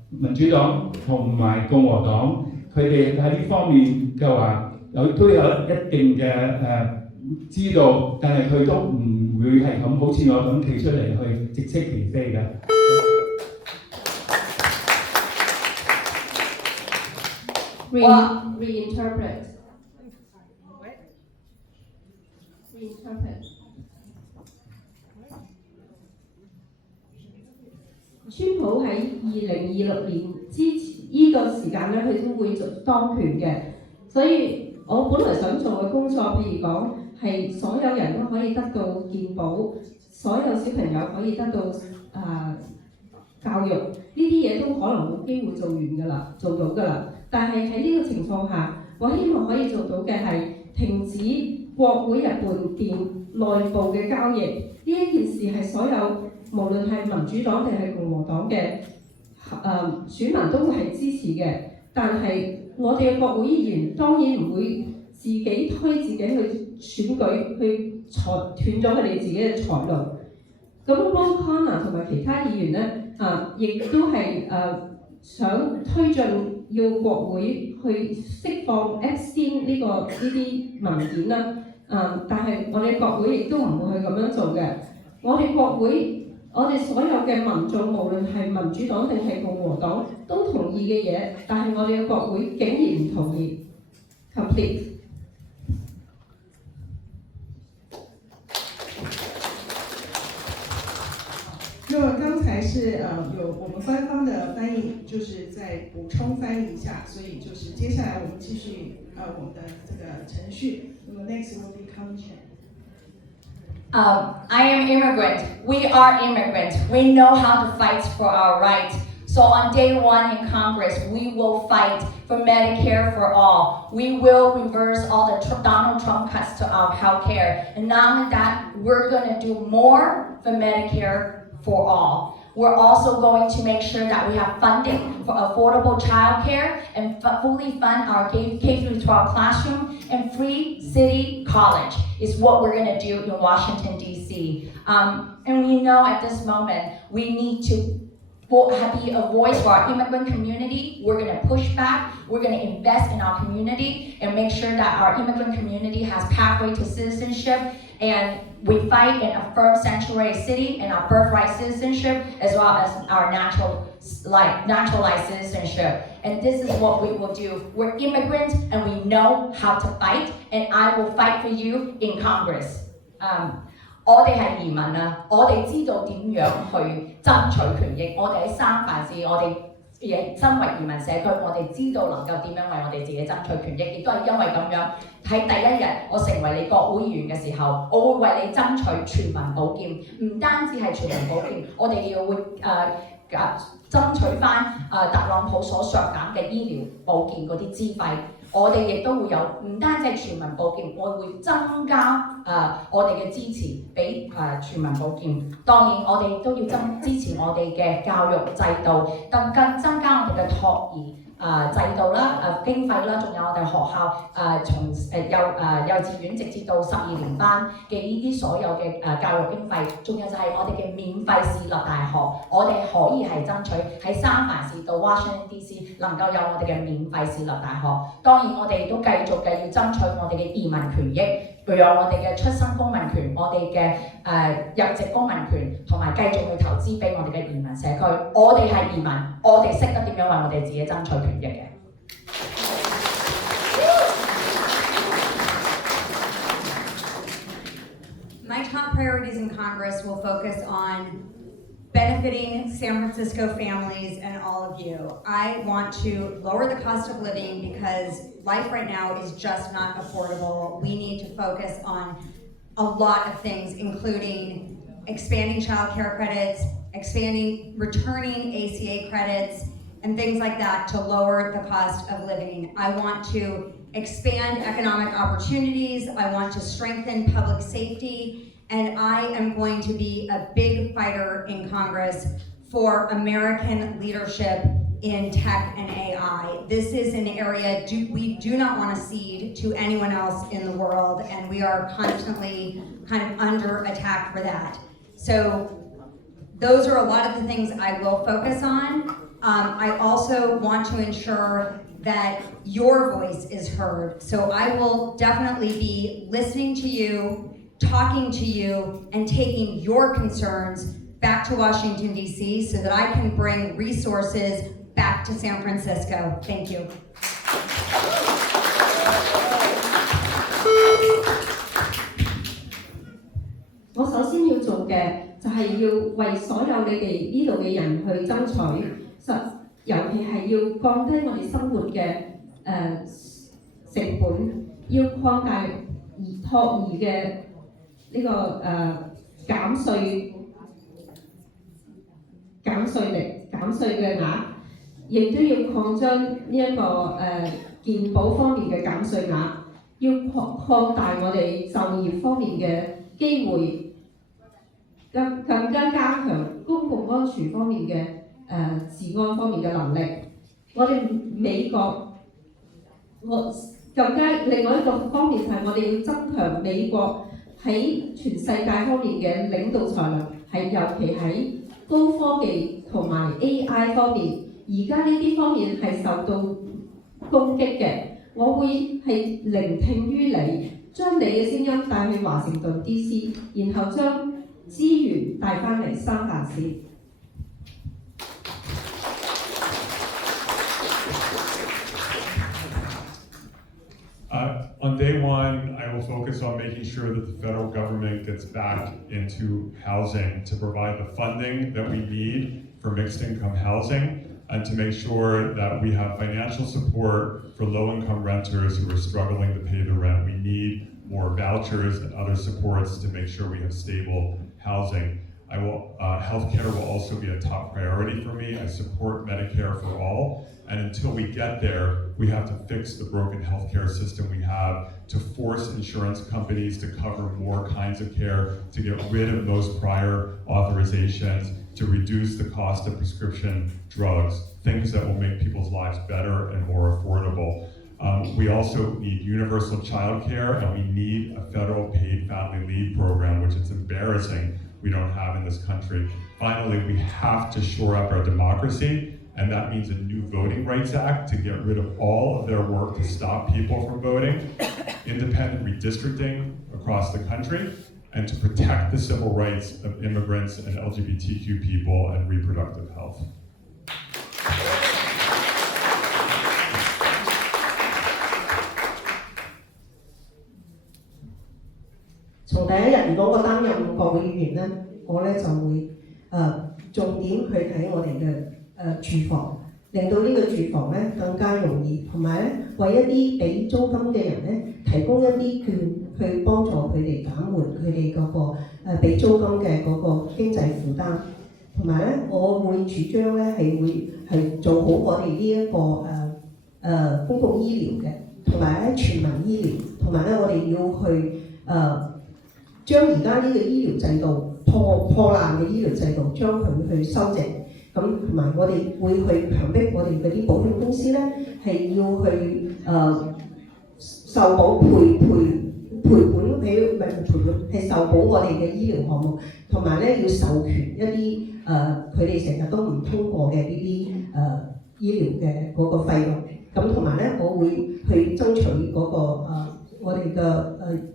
民主黨同埋共和黨，佢哋喺呢方面嘅話都有一定嘅知道，但係佢都唔會係咁好似我咁企出嚟去直斥其非嘅。Reinterpret. 川普喺2026年之前呢個時間咧，佢都會當權嘅，所以我本來想做嘅工作，譬如講係所有人都可以得到健保，所有小朋友可以得到教育，呢啲嘢都可能冇機會做到㗎啦。但係喺呢個情況下，我希望可以做到嘅係停止國會入邊內部嘅交易。呢一件事係所有無論係民主黨定係共和黨嘅選民都會係支持嘅。但係我哋嘅國會議員當然唔會自己推自己去選舉，去斷咗佢哋自己嘅財路。咁 Ron Connor 同埋其他議員咧亦都係想推進要國會去釋放 Epstein 呢啲文件啦。但係我哋國會亦都唔會去咁樣做嘅。我哋國會，我哋所有嘅民眾，無論係民主黨定係共和黨，都同意嘅嘢，但係我哋嘅國會竟然唔同意。Complete。那么刚才是有我们官方的翻译，就是再补充翻译一下，所以就是接下来我们继续我们的这个程序。那么 next will be Kang Chen. I am immigrant. We are immigrants. We know how to fight for our rights. So on day one in Congress, we will fight for Medicare for all. We will reverse all the Donald Trump cuts to our health care. And not only that, we're going to do more for Medicare for all. We're also going to make sure that we have funding for affordable childcare and fully fund our K-12 classroom and free city college is what we're going to do in Washington, D.C. And we know at this moment we need to be a voice for our immigrant community. We're going to push back. We're going to invest in our community and make sure that our immigrant community has pathway to citizenship. And we fight and affirm sanctuary city and our birthright citizenship, as well as our naturalized citizenship. And this is what we will do. We're immigrants and we know how to fight, and I will fight for you in Congress. 我哋係移民啊，我哋知道點樣去爭取權益。我哋喺三藩市，我哋身為移民社區，我哋知道能夠點樣為我哋自己爭取權益，亦都係因為咁樣喺第一日我成為你國會議員嘅時候，我會為你爭取全民保健，唔單止係全民保健，我哋要會爭取翻特朗普所削減嘅醫療保健嗰啲資費。我哋亦都會有唔單止係全民保健，我會增加我哋嘅支持俾全民保健。當然我哋都要支持我哋嘅教育制度，更增加我哋嘅托兒制度啦、經費啦，仲有我哋學校從幼稚園直至到12年班嘅呢啲所有嘅教育經費，仲有就係我哋嘅免費私立大學，我哋可以係爭取喺三藩市到 Washington DC 能夠有我哋嘅免費私立大學。當然我哋都繼續嘅要爭取我哋嘅移民權益，譬如我哋嘅出生公民權，我哋嘅入籍公民權，同埋繼續去投資俾我哋嘅移民社區。我哋係移民，我哋識得點樣為我哋自己爭取權益嘅。My top priorities in Congress will focus on benefiting San Francisco families and all of you. I want to lower the cost of living because life right now is just not affordable. We need to focus on a lot of things, including expanding child care credits, returning ACA credits, and things like that to lower the cost of living. I want to expand economic opportunities. I want to strengthen public safety. And I am going to be a big fighter in Congress for American leadership in tech and AI. This is an area we do not want to cede to anyone else in the world, and we are constantly kind of under attack for that. So those are a lot of the things I will focus on. I also want to ensure that your voice is heard. So I will definitely be listening to you, talking to you, and taking your concerns back to Washington, D.C. so that I can bring resources back to San Francisco. Thank you.我首先要做嘅就係要為所有你哋呢度嘅人去爭取，尤其係要降低我哋生活嘅成本，要擴大托兒嘅呢個減稅嘅額，亦都要擴張呢一個健保方面嘅減稅額，要擴大我哋就業方面嘅機會，更加加強公共安全方面嘅治安方面嘅能力。我哋美國，另外一個方面就係我哋要增強美國喺全世界方面嘅領導才能，係尤其喺高科技同埋 AI 方面，而家呢啲方面係受到攻擊嘅。我會係聆聽於你，將你嘅聲音帶去華盛頓 DC， 然後將資源帶翻嚟三藩市。On day one, I will focus on making sure that the federal government gets back into housing to provide the funding that we need for mixed income housing and to make sure that we have financial support for low-income renters who are struggling to pay the rent. We need more vouchers and other supports to make sure we have stable housing. Healthcare will also be a top priority for me. I support Medicare for all. And until we get there, we have to fix the broken healthcare system we have, to force insurance companies to cover more kinds of care, to get rid of most prior authorizations, to reduce the cost of prescription drugs, things that will make people's lives better and more affordable. We also need universal child care, and we need a federal paid family leave program, which is embarrassing we don't have in this country. Finally, we have to shore up our democracy, and that means a new Voting Rights Act to get rid of all of their work to stop people from voting, independent redistricting across the country, and to protect the civil rights of immigrants and LGBTQ people and reproductive health. 從第一日，如果我擔任國會議員咧，我咧就會重點去睇我哋嘅住房，令到呢個住房咧更加容易，同埋咧為一啲俾租金嘅人咧提供一啲券，去幫助佢哋減緩佢哋嗰個俾租金嘅嗰個經濟負擔，同埋咧我會主張咧係做好我哋呢一個公共醫療嘅，同埋咧全民醫療，同埋咧我哋要去將而家呢個醫療制度破爛嘅醫療制度，將佢去修正。咁同埋我哋會去強迫我哋嗰啲保險公司咧，係要去受保賠本俾唔係賠本，係受保我哋嘅醫療項目，同埋咧要授權一啲佢哋成日都唔通過嘅呢啲醫療嘅嗰個費用。咁同埋咧，我會去爭取嗰我哋嘅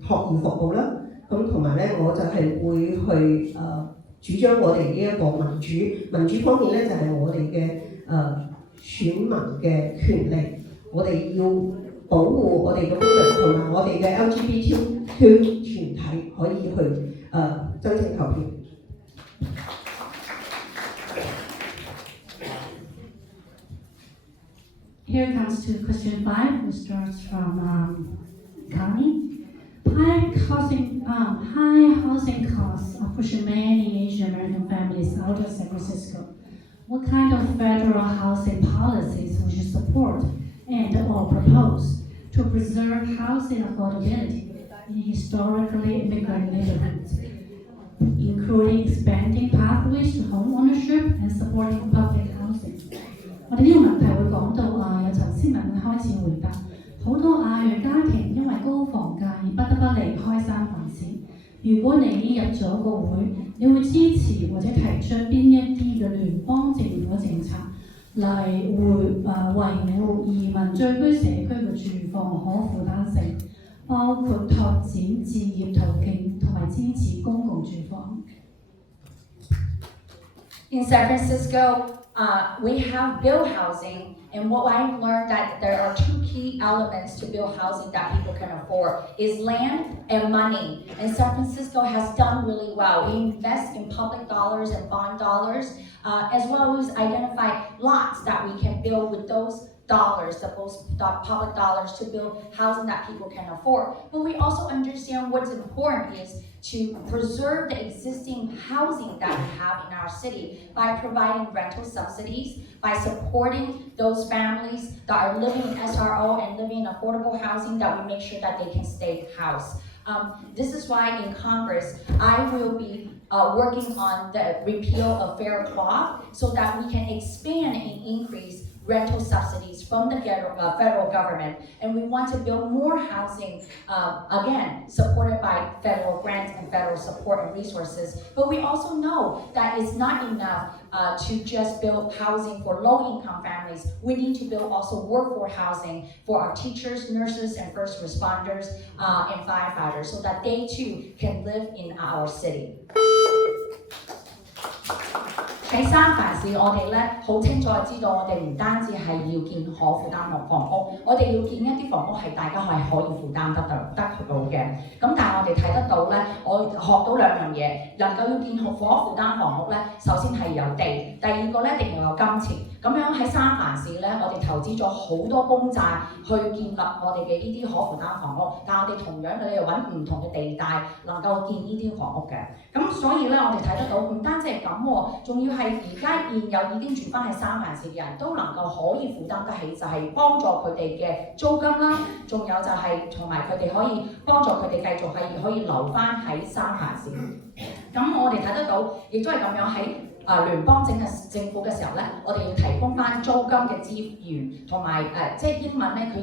學業服務啦。咁同埋咧，我就係會去主張我哋呢一個民主方面咧，就係我哋嘅選民嘅權利，我哋要保護我哋嘅工人同埋我哋嘅 LGBTQ 團體可以去真正投票。Here comes to question 5, which starts from Connie. High housing costs are pushing many Asian American families out of San Francisco. What kind of federal housing policies would you support and or propose to preserve housing affordability in historically immigrant neighborhoods, including expanding pathways to home ownership and supporting public housing. 我哋呢個問題會講到有陳思文會開始回答。好多亞裔家庭因為高房價而不得不離開三藩市。如果你入咗個會，你會支持或者提出邊一啲嘅聯邦政府嘅政策嚟維護移民聚居社區嘅住房可負擔性，包括拓展置業途徑同埋支持公共住房。In San Francisco, we have built housing, and what I've learned that there are two key elements to build housing that people can afford is land and money. And San Francisco has done really well. We invest in public dollars and bond dollars, as well as identify lots that we can build with those dollars, the public dollars to build housing that people can afford. But we also understand what's important is to preserve the existing housing that we have in our city by providing rental subsidies, by supporting those families that are living in SRO and living in affordable housing, that we make sure that they can stay housed. This is why in Congress, I will be working on the repeal of fair cloth so that we can expand and increase rental subsidies from the federal government. And we want to build more housing, again, supported by federal grants and federal support and resources. But we also know that it's not enough to just build housing for low-income families. We need to build also workforce housing for our teachers, nurses, and first responders and firefighters so that they too can live in our city. 喺三藩市，我哋咧好清楚知道，我哋唔單止係要建可負擔嘅房屋，我哋要建一啲房屋係大家係可以負擔得到嘅。咁但係我哋睇得到咧，我學到兩樣嘢，能夠要建可負擔房屋咧，首先係有地，第二個咧一定要有金錢。咁樣喺三藩市咧，我哋投資咗好多公債去建立我哋嘅呢啲可負擔房屋，但係我哋同樣嘅又揾唔同嘅地帶能夠建呢啲房屋嘅。咁所以咧，我哋睇得到唔單止係咁喎，仲要係而家現有已經住翻喺三藩市嘅人都能夠可以負擔得起，就係幫助佢哋嘅租金啦，仲有就係同埋佢哋可以幫助佢哋繼續係可以留翻喺三藩市。咁我哋睇得到，亦都係咁樣喺聯邦政府嘅時候咧，我哋要提供翻租金嘅資源，同埋即係英文咧，佢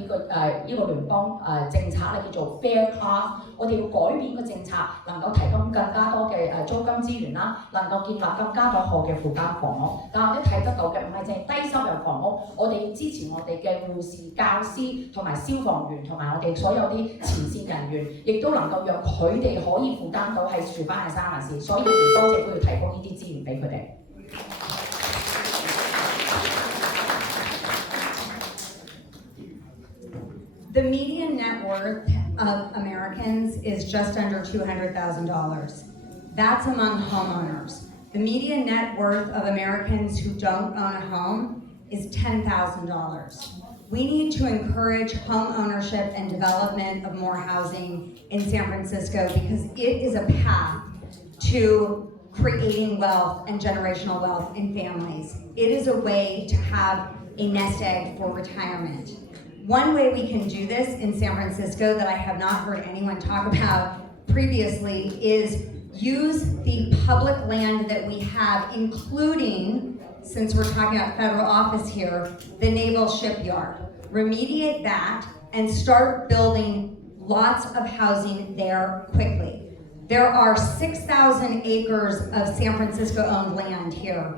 呢個聯邦政策咧叫做 fair cloth。我哋要改變個政策，能夠提供更加多嘅租金資源啦，能夠建立更加多好嘅負擔房屋。但係我哋睇得到嘅唔係淨係低收入房屋，我哋要支持我哋嘅護士、教師同埋消防員同埋我哋所有啲前線人員，亦都能夠讓佢哋可以負擔到係住翻喺三藩市，所以聯邦政府要提供呢啲資源俾佢哋。The median net worth of Americans is just under $200,000. That's among homeowners. The median net worth of Americans who don't own a home is $10,000. We need to encourage home ownership and development of more housing in San Francisco because it is a path to creating wealth and generational wealth in families. It is a way to have a nest egg for retirement. One way we can do this in San Francisco that I have not heard anyone talk about previously is use the public land that we have, including, since we're talking about federal office here, the Naval Shipyard. Remediate that and start building lots of housing there quickly. There are 6,000 acres of San Francisco-owned land here.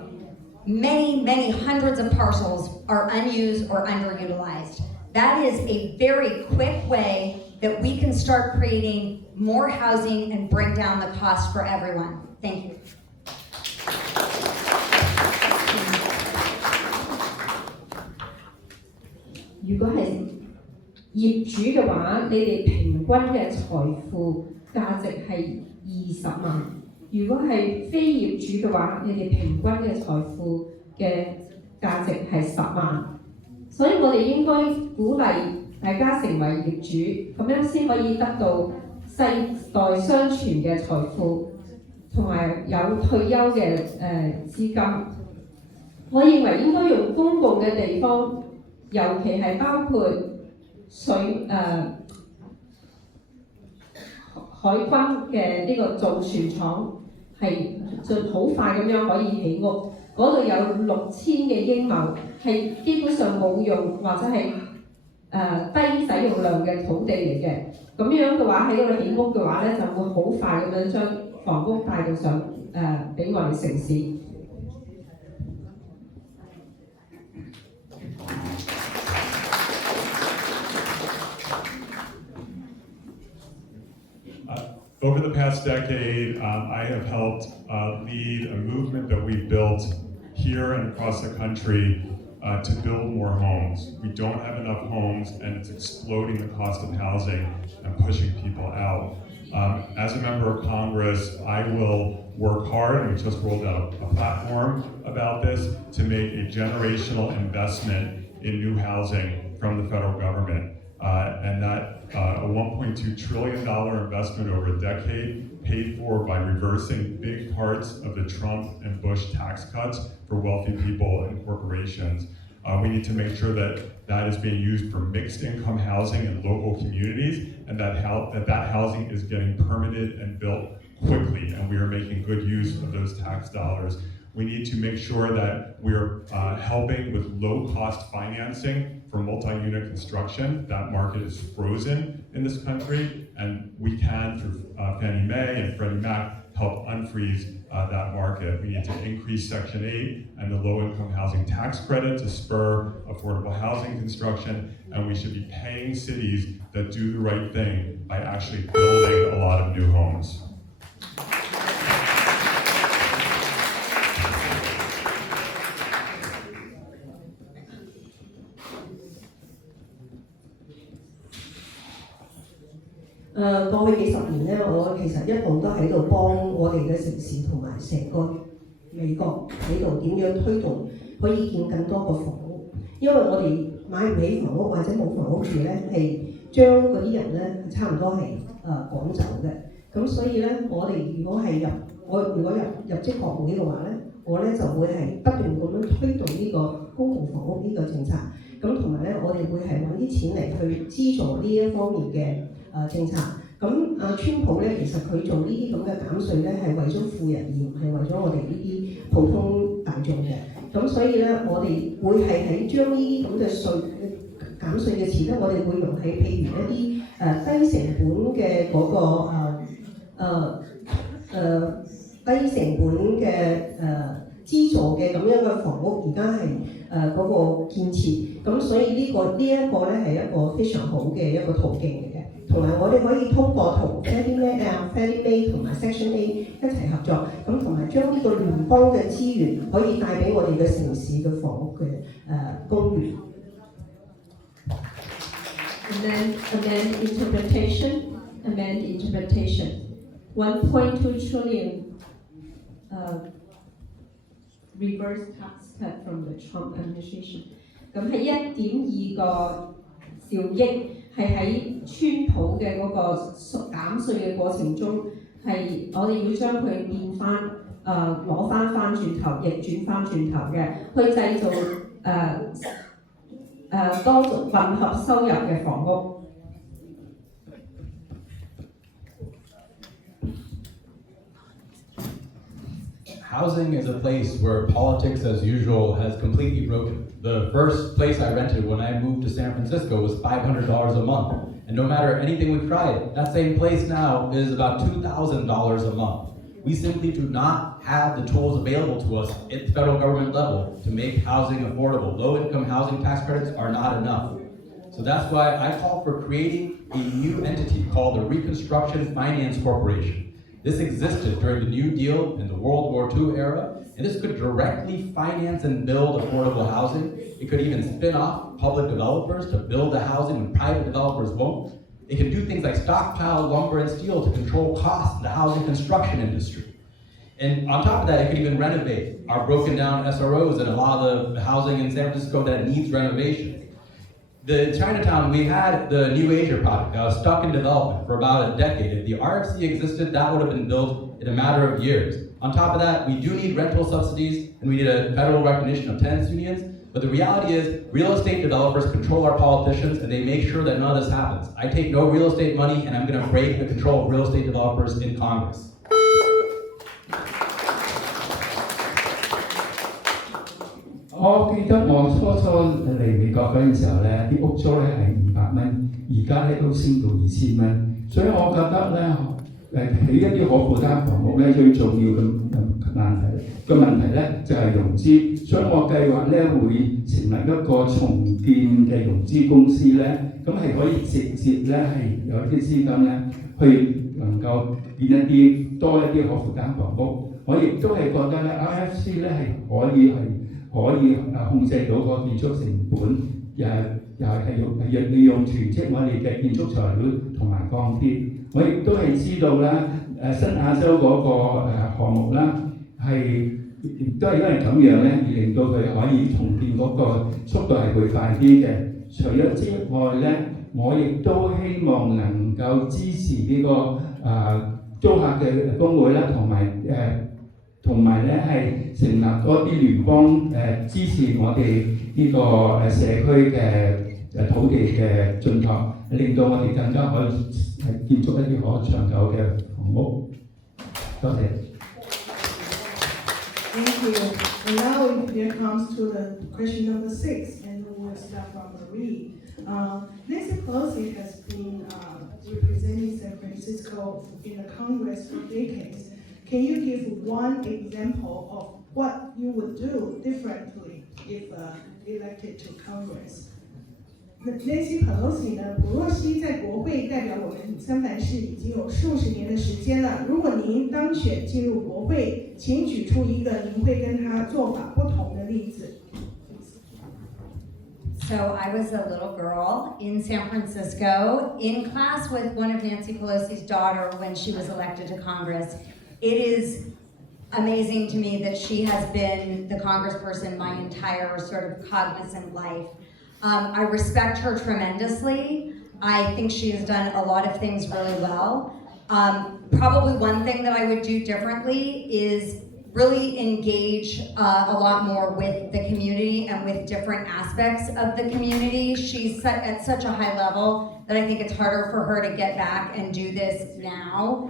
Many, many hundreds of parcels are unused or underutilized. That is a very quick way that we can start creating more housing and bring down the cost for everyone. Thank you. 如果係業主嘅話，你哋平均嘅財富價值係20萬；如果係非業主嘅話，你哋平均嘅財富嘅價值係10萬。所以我哋應該鼓勵大家成為業主，咁樣先可以得到世代相傳嘅財富，同埋有退休嘅資金。我認為應該用公共嘅地方，尤其係包括海軍嘅呢個造船廠係就好快咁樣可以起屋，嗰度有6000嘅英畝，係基本上冇用或者係低使用量嘅土地嚟嘅。咁樣嘅話喺嗰度起屋嘅話咧，就會好快咁樣將房屋帶到上俾我哋城市。Over the past decade, I have helped lead a movement that we've built here and across the country to build more homes. We don't have enough homes, and it's exploding the cost of housing and pushing people out. As a member of Congress, I will work hard, and we just rolled out a platform about this, to make a generational investment in new housing from the federal government. And that a $1.2 trillion investment over a decade, paid for by reversing big parts of the Trump and Bush tax cuts for wealthy people and corporations. We need to make sure that that is being used for mixed income housing in local communities, and that housing is getting permitted and built quickly, and we are making good use of those tax dollars. We need to make sure that we're helping with low-cost financing for multi-unit construction. That market is frozen in this country, and we can, through Fannie Mae and Freddie Mac, help unfreeze that market. We need to increase Section 8 and the low-income housing tax credit to spur affordable housing construction, and we should be paying cities that do the right thing by actually building a lot of new homes.過去幾十年咧，我其實一路都喺度幫我哋嘅城市同埋成個美國喺度點樣推動可以建更多個房屋，因為我哋買唔起房屋或者冇房屋住咧，係將嗰啲人咧差唔多係趕走嘅。咁所以咧，我哋如果入職國會嘅話咧，我咧就會係不斷咁樣推動呢個公共房屋呢個政策。咁同埋咧，我哋會係揾啲錢嚟去資助呢一方面嘅政策。咁川普咧，其實佢做呢啲咁嘅減稅咧，係為咗富人而唔係為咗我哋呢啲普通大眾嘅。咁所以咧，我哋會係喺將呢啲咁嘅減稅嘅錢咧，我哋會用喺譬如一啲低成本嘅嗰個低成本嘅資助嘅咁樣嘅房屋，而家係嗰個建設。咁所以呢一個咧係一個非常好嘅一個途徑嚟嘅。同埋我哋可以通過同 Fannie Mae 同埋 Section 8一齊合作，咁同埋將呢個聯邦嘅資源可以帶俾我哋嘅城市嘅房屋嘅公寓。Amend interpretation. 1.2 trillion reverse tax cut from the Trump administration. 咁係1.2個兆億。係喺川普嘅嗰個減稅嘅過程中，係我哋要將佢變翻攞翻轉頭，逆轉翻轉頭嘅，去製造多混合收入嘅房屋。Housing is a place where politics as usual has completely broken. The first place I rented when I moved to San Francisco was $500 a month. And no matter anything we've tried, that same place now is about $2,000 a month. We simply do not have the tools available to us at the federal government level to make housing affordable. Low-income housing tax credits are not enough. So that's why I call for creating a new entity called the Reconstruction Finance Corporation. This existed during the New Deal and the World War II era, and this could directly finance and build affordable housing. It could even spin off public developers to build the housing when private developers won't. It can do things like stockpile lumber and steel to control costs in the housing construction industry. And on top of that, it could even renovate our broken down SROs and a lot of the housing in San Francisco that needs renovation. The Chinatown, we had the New Asia project that was stuck in development for about a decade. If the RFC existed, that would have been built in a matter of years. On top of that, we do need rental subsidies, and we need a federal recognition of tenants unions. But the reality is, real estate developers control our politicians and they make sure that none of this happens. I take no real estate money and I'm going to break the control of real estate developers in Congress. 我記得我初嚟美國嗰陣時候咧，啲屋租咧係500蚊，而家咧都升到2000蚊，所以我覺得咧起一啲可負擔房屋咧最重要嘅問題咧就係融資，所以我計劃咧會成立一個重建嘅融資公司咧，咁係可以直接咧係有啲資金咧去能夠建一啲多一啲可負擔房屋。我亦都係覺得咧 RFC 咧係可以控制到個建築成本，又係利用囤積我哋嘅建築材料同埋鋼鐵。我亦都係知道啦，新亞洲嗰個項目啦，係亦都係因為咁樣咧，而令到佢可以重建嗰個速度係會快啲嘅。除咗之外咧，我亦都希望能夠支持呢個租客嘅工會啦，同埋咧係成立多啲聯邦支持我哋呢個社區嘅土地嘅進拓，令到我哋更加可以建築一啲可長久嘅房屋。多謝。Thank you. And now here comes to the question number 6, and we will start from Marie. Nancy Pelosi has been representing San Francisco in the Congress for decades. Can you give one example of what you would do differently if elected to Congress? Nancy Pelosi 呢，普洛西在国会代表我们三藩市已经有数十年的时间了。如果您当选进入国会，请举出一个您会跟他做法不同的例子。So I was a little girl in San Francisco in class with one of Nancy Pelosi's daughter when she was elected to Congress. It is amazing to me that she has been the congressperson my entire sort of cognizant life. I respect her tremendously. I think she has done a lot of things really well. Probably one thing that I would do differently is really engage a lot more with the community and with different aspects of the community. She's at such a high level that I think it's harder for her to get back and do this now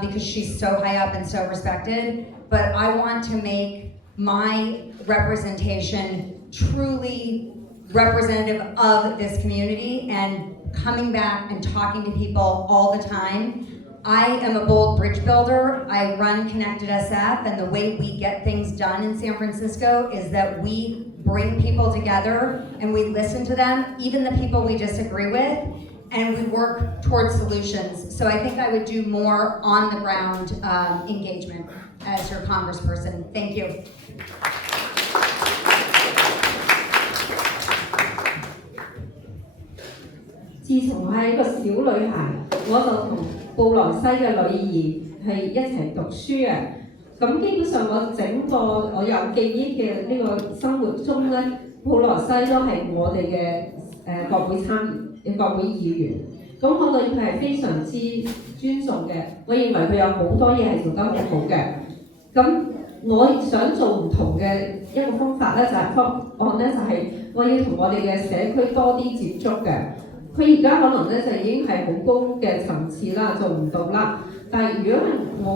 because she's so high up and so respected. But I want to make my representation truly representative of this community and coming back and talking to people all the time. I am a bold bridge builder. I run Connected SF, and the way we get things done in San Francisco is that we bring people together and we listen to them, even the people we disagree with, and we work towards solutions. So I think I would do more on the ground engagement as your congressperson. Thank you. 自從我係一個小女孩，我就同布萊西嘅女兒係一齊讀書嘅。咁基本上我整個我有記憶嘅呢個生活中咧，布萊西都係我哋嘅國會國會議員。咁我對佢係非常之尊重嘅，我認為佢有好多嘢係做得好好嘅。咁我想做唔同嘅一個方法咧，方案咧就係我要同我哋嘅社區多啲接觸嘅。佢而家可能咧就已經係好高嘅層次啦，做唔到啦。但係如果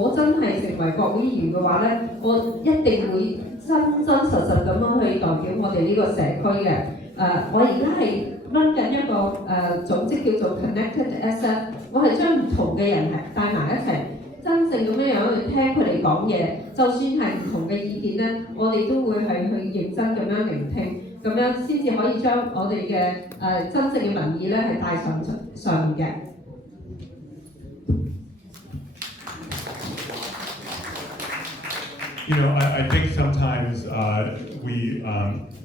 我真係成為國會議員嘅話咧，我一定會真真實實咁樣去代表我哋呢個社區嘅。我而家係 run 緊一個組織叫做 Connected SF， 我係將唔同嘅人係帶埋一齊，真正咁樣去聽佢哋講嘢，就算係唔同嘅意見咧，我哋都會係去認真咁樣聆聽。咁樣先至可以將我哋嘅真正嘅民意咧係帶上面嘅。You know, I think sometimes we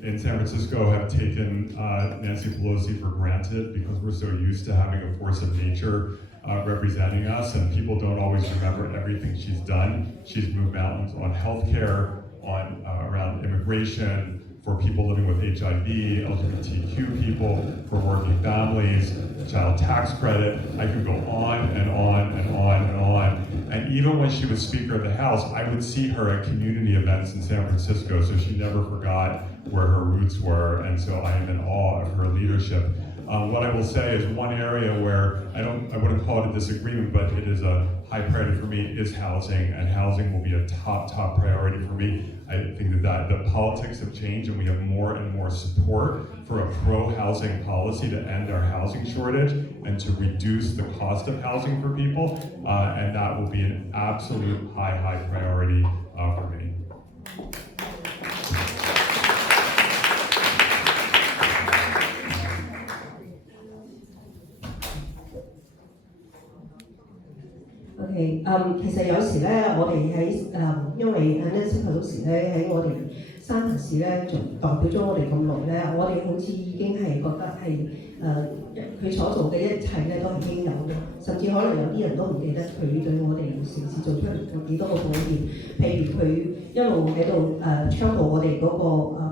in San Francisco have taken Nancy Pelosi for granted because we're so used to having a force of nature representing us, and people don't always remember everything she's done. She's moved mountains on healthcare, on around immigration, for people living with HIV, LGBTQ people, for working families, child tax credit. I could go on and on and on and on. And even when she was Speaker of the House, I would see her at community events in San Francisco, so she never forgot where her roots were, and so I am in awe of her leadership. What I will say is one area where I wouldn't call it a disagreement, but it is a high priority for me is housing, and housing will be a top priority for me. I think that the politics have changed and we have more and more support for a pro-housing policy to end our housing shortage and to reduce the cost of housing for people, and that will be an absolute high priority for me. OK，其實有時咧，我哋喺因為 Nancy Pelosi 咧喺我哋三藩市咧，做代表咗我哋咁耐咧，我哋好似已經係覺得係佢所做嘅一切咧都係應有嘅，甚至可能有啲人都唔記得佢對我哋城市做出嚟有幾多個貢獻。譬如佢一路喺度倡導我哋嗰個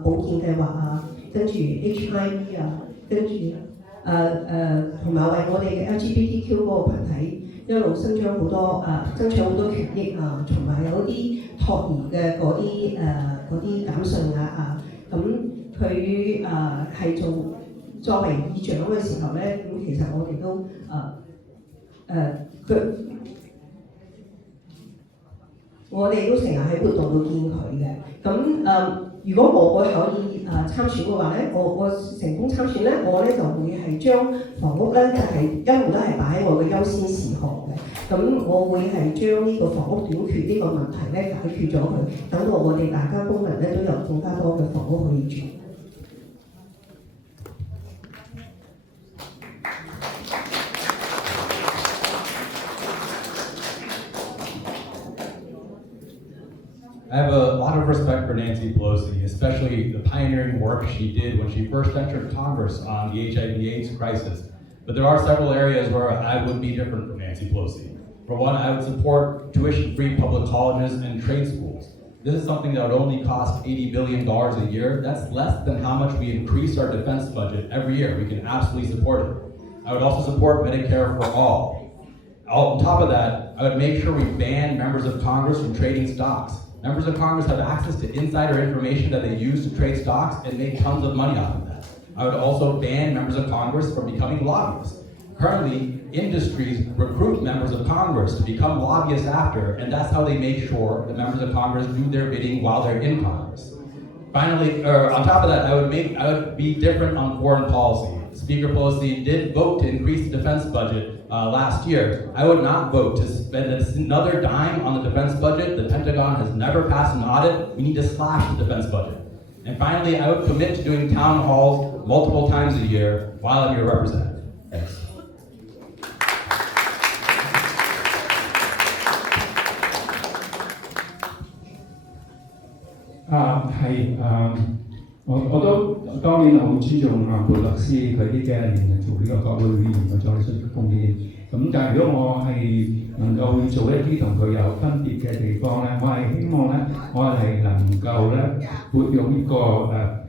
保健計劃啊，跟住 HIV 啊，跟住同埋為我哋嘅 LGBTQ 嗰個群體。一路爭取好多權益啊，同埋有啲托兒嘅嗰啲減稅額啊，咁佢係作為議長嘅時候咧，咁其實我哋都我哋都成日喺活動度見佢嘅，咁如果我可以參選嘅話咧，我成功參選咧，我咧就會係將房屋咧就係一路都係擺喺我嘅優先事項嘅。咁我會係將呢個房屋短缺呢個問題咧解決咗佢，等到我哋大家公民咧都有更加多嘅房屋可以住。I have a lot of respect for Nancy Pelosi, especially the pioneering work she did when she first entered Congress on the HIV/AIDS crisis. But there are several areas where I would be different from Nancy Pelosi. For one, I would support tuition-free public colleges and trade schools. This is something that would only cost $80 billion a year. That's less than how much we increase our defense budget every year. We can absolutely support it. I would also support Medicare for all. On top of that, I would make sure we ban members of Congress from trading stocks. Members of Congress have access to insider information that they use to trade stocks and make tons of money off of that. I would also ban members of Congress from becoming lobbyists. Currently, industries recruit members of Congress to become lobbyists after, and that's how they make sure that members of Congress do their bidding while they're in Congress. Finally, on top of that, I would be different on foreign policy. Speaker Pelosi did vote to increase the defense budget last year. I would not vote to spend another dime on the defense budget. The Pentagon has never passed an audit. We need to slash the defense budget. And finally, I would commit to doing town halls multiple times a year while I'm your representative. Thanks. 我都當然好尊重佩洛斯佢呢幾廿年做呢個國會議員嘅作出貢獻。咁但係如果我係能夠做一啲同佢有分別嘅地方咧，我係希望咧，我係能夠咧撥用呢個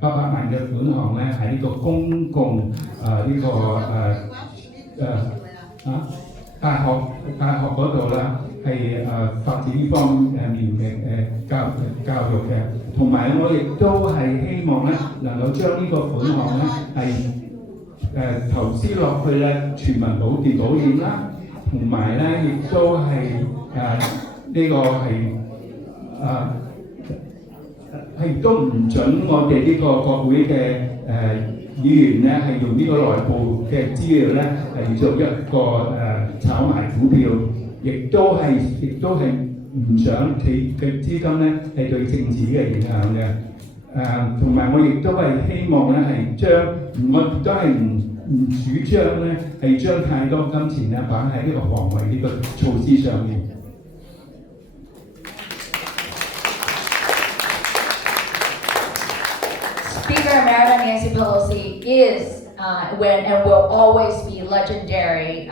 800萬嘅款項咧喺呢個公共大學嗰度啦。係發展呢方面嘅教育嘅，同埋我亦都係希望咧能夠將呢個款項咧係投資落去咧全民保險啦，同埋咧亦都係呢個係都唔準我哋呢個國會嘅議員咧係用呢個內部嘅資料咧係做一個炒賣股票。亦都係唔想佢嘅資金咧係對政治嘅影響嘅，同埋我亦都係希望咧係將我都係唔主張咧係將太多金錢咧擺喺呢個防衞呢個措施上面。Speaker Emerita Nancy Pelosi is and will always be legendary.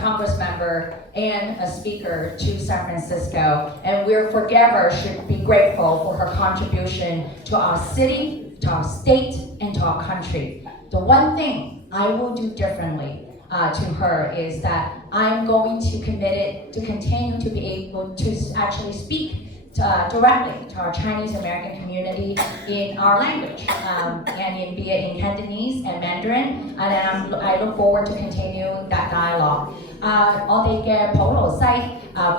Congress member and a speaker to San Francisco, and we're forever should be grateful for her contribution to our city, to our state, and to our country. The one thing I will do differently to her is that I'm going to commit it to continue to be able to actually speak directly to our Chinese American community in our language, and be it in Cantonese and Mandarin, and I look forward to continue that dialogue. 我哋嘅普魯西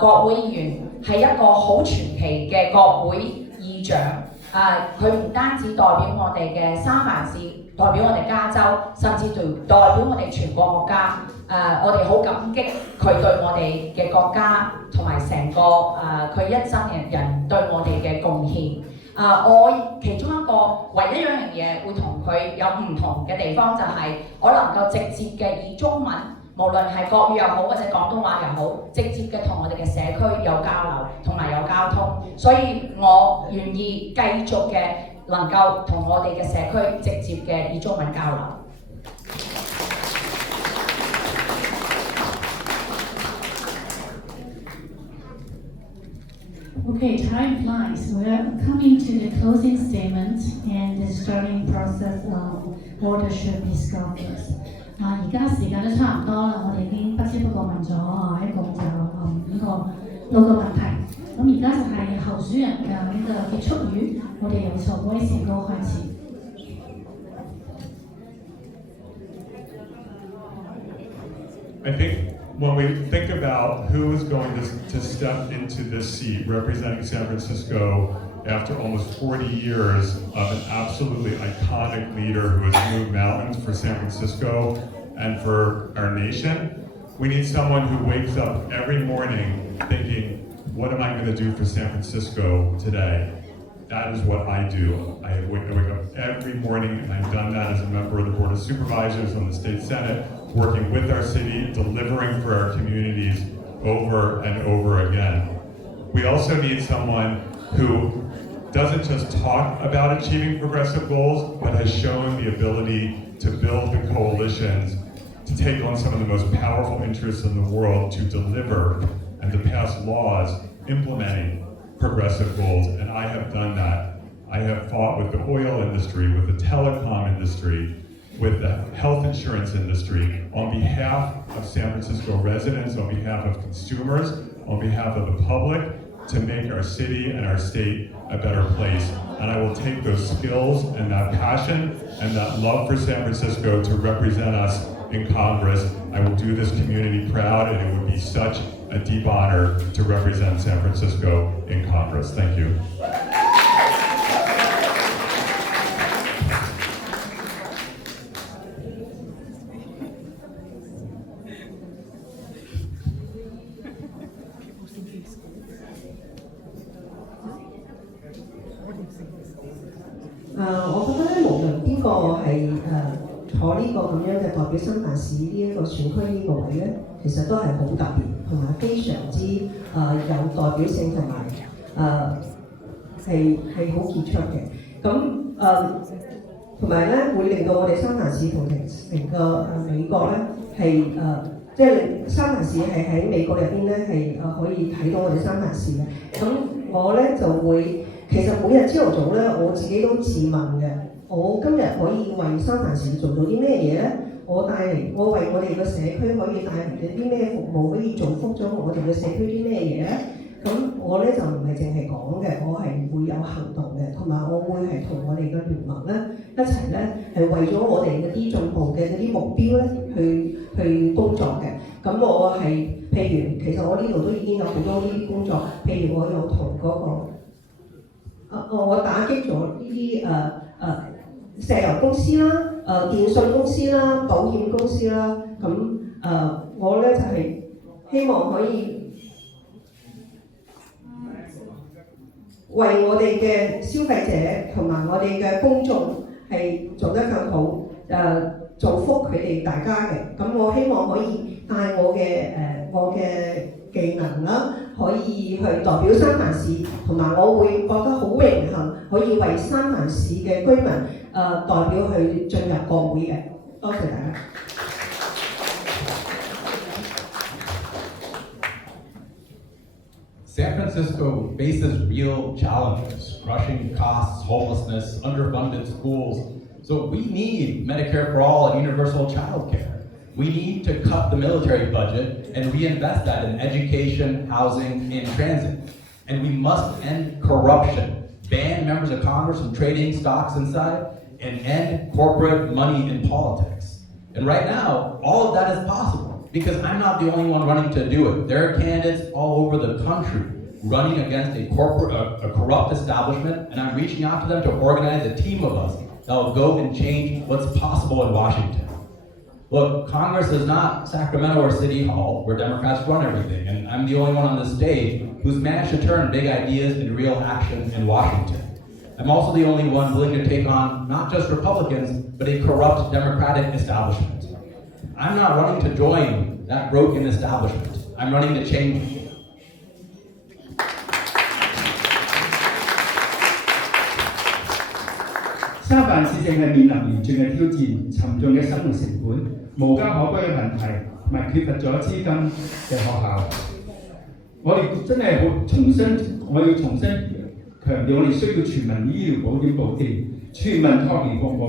國會議員係一個好傳奇嘅國會議長，佢唔單止代表我哋嘅三藩市，代表我哋加州，甚至代表我哋全國國家。我哋好感激佢對我哋嘅國家同埋成個佢一生人對我哋嘅貢獻。我其中一個唯一一樣嘢會同佢有唔同嘅地方就係我能夠直接嘅以中文，無論係國語又好或者廣東話又好，直接嘅同我哋嘅社區有交流同埋有交通，所以我願意繼續嘅能夠同我哋嘅社區直接嘅以中文交流。Okay, time flies. We are coming to the closing statement and the starting process of leadership discoveries. 而家時間都差唔多啦，我哋已經不知不覺問咗一共就6個問題。咁而家就係候選人嘅呢個結束語，我哋由曹威成哥開始。I think when we think about who is going to step into this seat representing San Francisco after almost 40 years of an absolutely iconic leader who has moved mountains for San Francisco and for our nation, we need someone who wakes up every morning thinking, what am I going to do for San Francisco today? That is what I do. I wake up every morning, and I've done that as a member of the Board of Supervisors on the State Senate, working with our city, delivering for our communities over and over again. We also need someone who doesn't just talk about achieving progressive goals, but has shown the ability to build the coalitions, to take on some of the most powerful interests in the world, to deliver and to pass laws implementing progressive goals, and I have done that. I have fought with the oil industry, with the telecom industry, with the health insurance industry, on behalf of San Francisco residents, on behalf of consumers, on behalf of the public, to make our city and our state a better place. And I will take those skills and that passion and that love for San Francisco to represent us in Congress. I will do this community proud, and it would be such a deep honor to represent San Francisco in Congress. Thank you.坐呢個咁樣嘅代表新南市呢一個選區呢個位咧，其實都係好特別，同埋非常之有代表性，同埋係好傑出嘅。咁同埋咧會令到我哋三藩市同成個美國咧係即係三藩市係喺美國入邊咧係可以睇到我哋三藩市嘅。咁我咧就會其實每日朝頭早咧我自己都自問嘅。我今日可以為三藩市做到啲咩嘢咧？我為我哋嘅社區可以帶嚟啲咩服務，可以造福咗我哋嘅社區啲咩嘢咧？咁我咧就唔係淨係講嘅，我係會有行動嘅，同埋我會係同我哋嘅聯盟咧一齊咧係為咗我哋嗰啲進步嘅嗰啲目標咧去工作嘅。咁我係譬如其實我呢度都已經有好多呢啲工作，譬如我有同嗰個我打擊咗呢啲石油公司啦、電信公司啦、保險公司啦，咁我咧就係希望可以為我哋嘅消費者同埋我哋嘅公眾係做得更好，造福佢哋大家嘅。咁我希望可以帶我嘅技能啦，可以去代表三藩市，同埋我會覺得好榮幸可以為三藩市嘅居民代表去進入國會嘅。多謝大家。Francisco faces real challenges, crushing costs, homelessness, underfunded schools. So we need Medicare for all and universal child care. We need to cut the military budget and reinvest that in education, housing, and transit. And we must end corruption, ban members of Congress from trading stocks inside, and end corporate money in politics. And right now, all of that is possible because I'm not the only one running to do it. There are candidates all over the country running against a corrupt establishment, and I'm reaching out to them to organize a team of us that will go and change what's possible in Washington. Look, Congress is not Sacramento or City Hall where Democrats run everything, and I'm the only one on this stage who's managed to turn big ideas into real action in Washington. I'm also the only one willing to take on not just Republicans, but a corrupt Democratic establishment. I'm not running to join that broken establishment. I'm running to change it. 三藩市正係面臨嚴峻嘅挑戰、沉重嘅生活成本、無家可歸嘅問題，同埋缺乏咗資金嘅學校。我哋真係我要重新強調，我哋需要全民醫療保險補貼、全民託兒服務，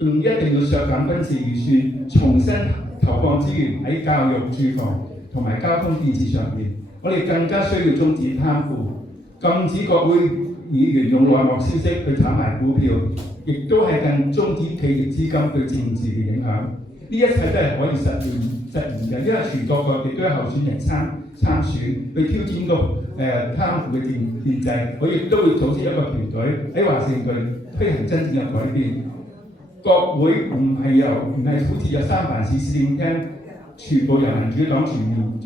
並一定要削減軍事預算，重新投放資源喺教育、住房同埋交通建設上面。我哋更加需要終止貪腐，禁止國會議員用內幕消息去炒賣股票，亦都係更終止企業資金對政治嘅影響。呢一切都係可以實現嘅，因為全國各地都有候選人參選，去挑戰貪腐嘅建制。我亦都會組織一個團隊喺華盛頓推行真正嘅改變。國會唔係好似有三藩市市政廳全部由民主黨全面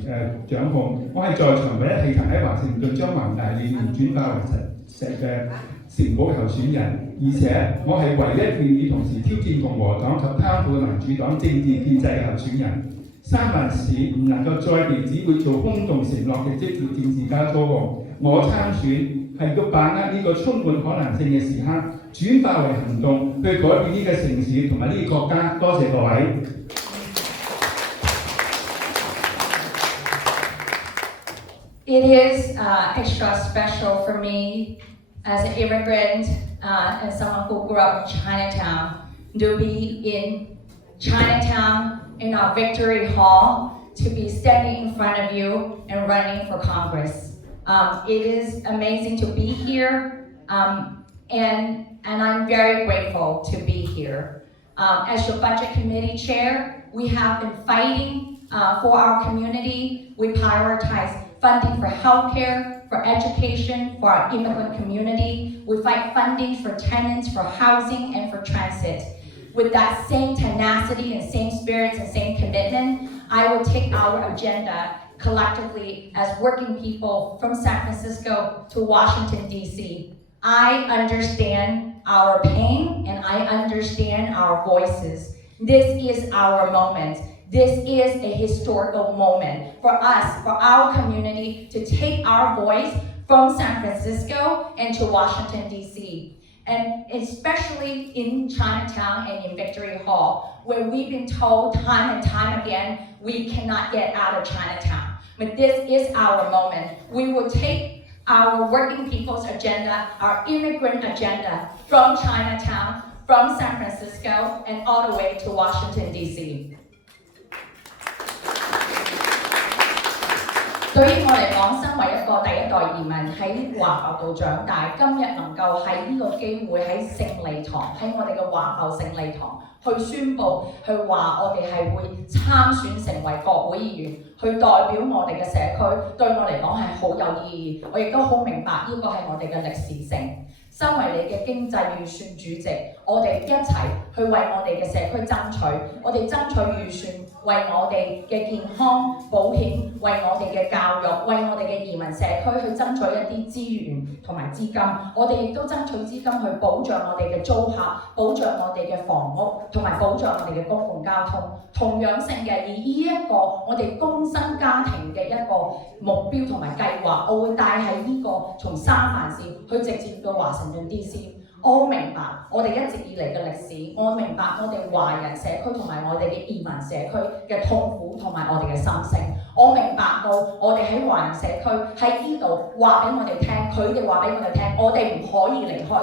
掌控。我係在場唯一氣球喺華盛頓將宏大理念轉化為實嘅成果候選人，而且我係唯一願意同時挑戰共和黨及貪腐嘅民主黨政治建制嘅候選人。三藩市唔能夠再被只會做空洞承諾嘅職業政治家操控。我參選係要把握呢個充滿可能性嘅時刻，轉化為行動，去改變呢個城市同埋呢個國家。多謝各位。It is extra special for me as an immigrant and someone who grew up in Chinatown to be in Chinatown in our Victory Hall, to be standing in front of you and running for Congress. It is amazing to be here, and I'm very grateful to be here. As your Budget Committee Chair, we have been fighting for our community. We prioritize funding for healthcare, for education, for our immigrant community. We fight funding for tenants, for housing, and for transit. With that same tenacity and same spirits and same commitment, I will take our agenda collectively as working people from San Francisco to Washington, D.C. I understand our pain and I understand our voices. This is our moment. This is a historical moment for us, for our community, to take our voice from San Francisco and to Washington, D.C. And especially in Chinatown and in Victory Hall, where we've been told time and time again, we cannot get out of Chinatown. But this is our moment. We will take our working people's agenda, our immigrant agenda, from Chinatown, from San Francisco, and all the way to Washington, D.C. 對於我嚟講，身為一個第一代移民喺華校度長大，今日能夠喺呢個機會喺勝利堂，喺我哋嘅華校勝利堂去宣佈，去話我哋係會參選成為國會議員，去代表我哋嘅社區，對我嚟講係好有意義。我亦都好明白呢個係我哋嘅歷史性。身為你嘅經濟預算主席，我哋一齊去為我哋嘅社區爭取，我哋爭取預算，為我哋嘅健康保險，為我哋嘅教育，為我哋嘅移民社區去爭取一啲資源同埋資金。我哋亦都爭取資金去保障我哋嘅租客，保障我哋嘅房屋，同埋保障我哋嘅公共交通。同樣性嘅，以呢一個我哋工薪家庭嘅一個目標同埋計劃，我會帶喺呢個從三藩市去直接到華盛頓 D.C. 我好明白我哋一直以嚟嘅歷史，我明白我哋華人社區同埋我哋嘅移民社區嘅痛苦同埋我哋嘅心聲。我明白到我哋喺華人社區喺呢度話俾我哋聽，佢哋話俾我哋聽，我哋唔可以離開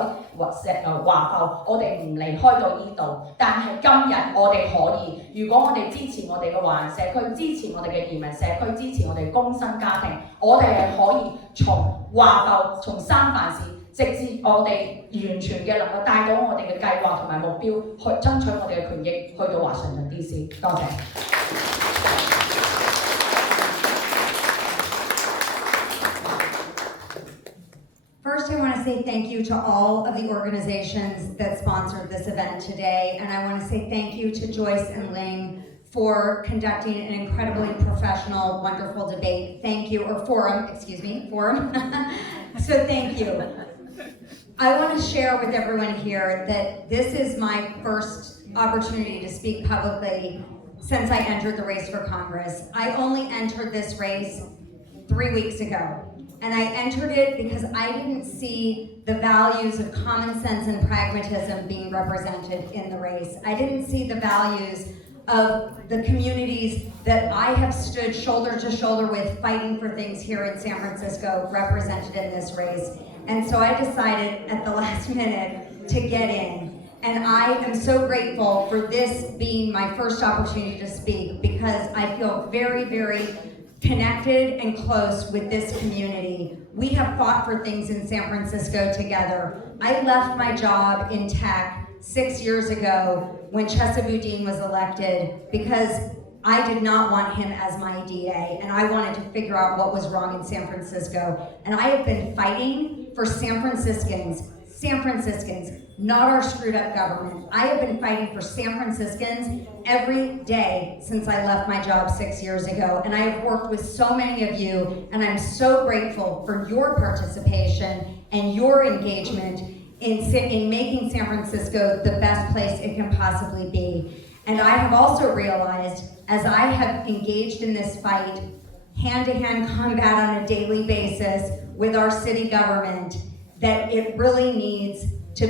華埠，我哋唔離開到呢度。但係今日我哋可以，如果我哋支持我哋嘅華人社區，支持我哋嘅移民社區，支持我哋工薪家庭，我哋係可以從華埠、從三藩市，直至我哋完全嘅能夠帶到我哋嘅計劃同埋目標，去爭取我哋嘅權益，去到華盛頓 DC。多謝。First, I want to say thank you to all of the organizations that sponsored this event today, and I want to say thank you to Joyce and Ling for conducting an incredibly professional, wonderful debate. Thank you, or forum, excuse me, forum. So thank you. I want to share with everyone here that this is my first opportunity to speak publicly since I entered the race for Congress. I only entered this race 3 weeks ago. And I entered it because I didn't see the values of common sense and pragmatism being represented in the race. I didn't see the values of the communities that I have stood shoulder to shoulder with fighting for things here in San Francisco represented in this race. And so I decided at the last minute to get in. And I am so grateful for this being my first opportunity to speak because I feel very, very connected and close with this community. We have fought for things in San Francisco together. I left my job in tech 6 years ago when Chesa Boudin was elected because I did not want him as my DA, and I wanted to figure out what was wrong in San Francisco. And I have been fighting for San Franciscans, not our screwed up government. I have been fighting for San Franciscans every day since I left my job 6 years ago. And I have worked with so many of you, and I'm so grateful for your participation and your engagement in making San Francisco the best place it can possibly be. And I have also realized, as I have engaged in this fight, hand-to-hand combat on a daily basis with our city government, that you really need to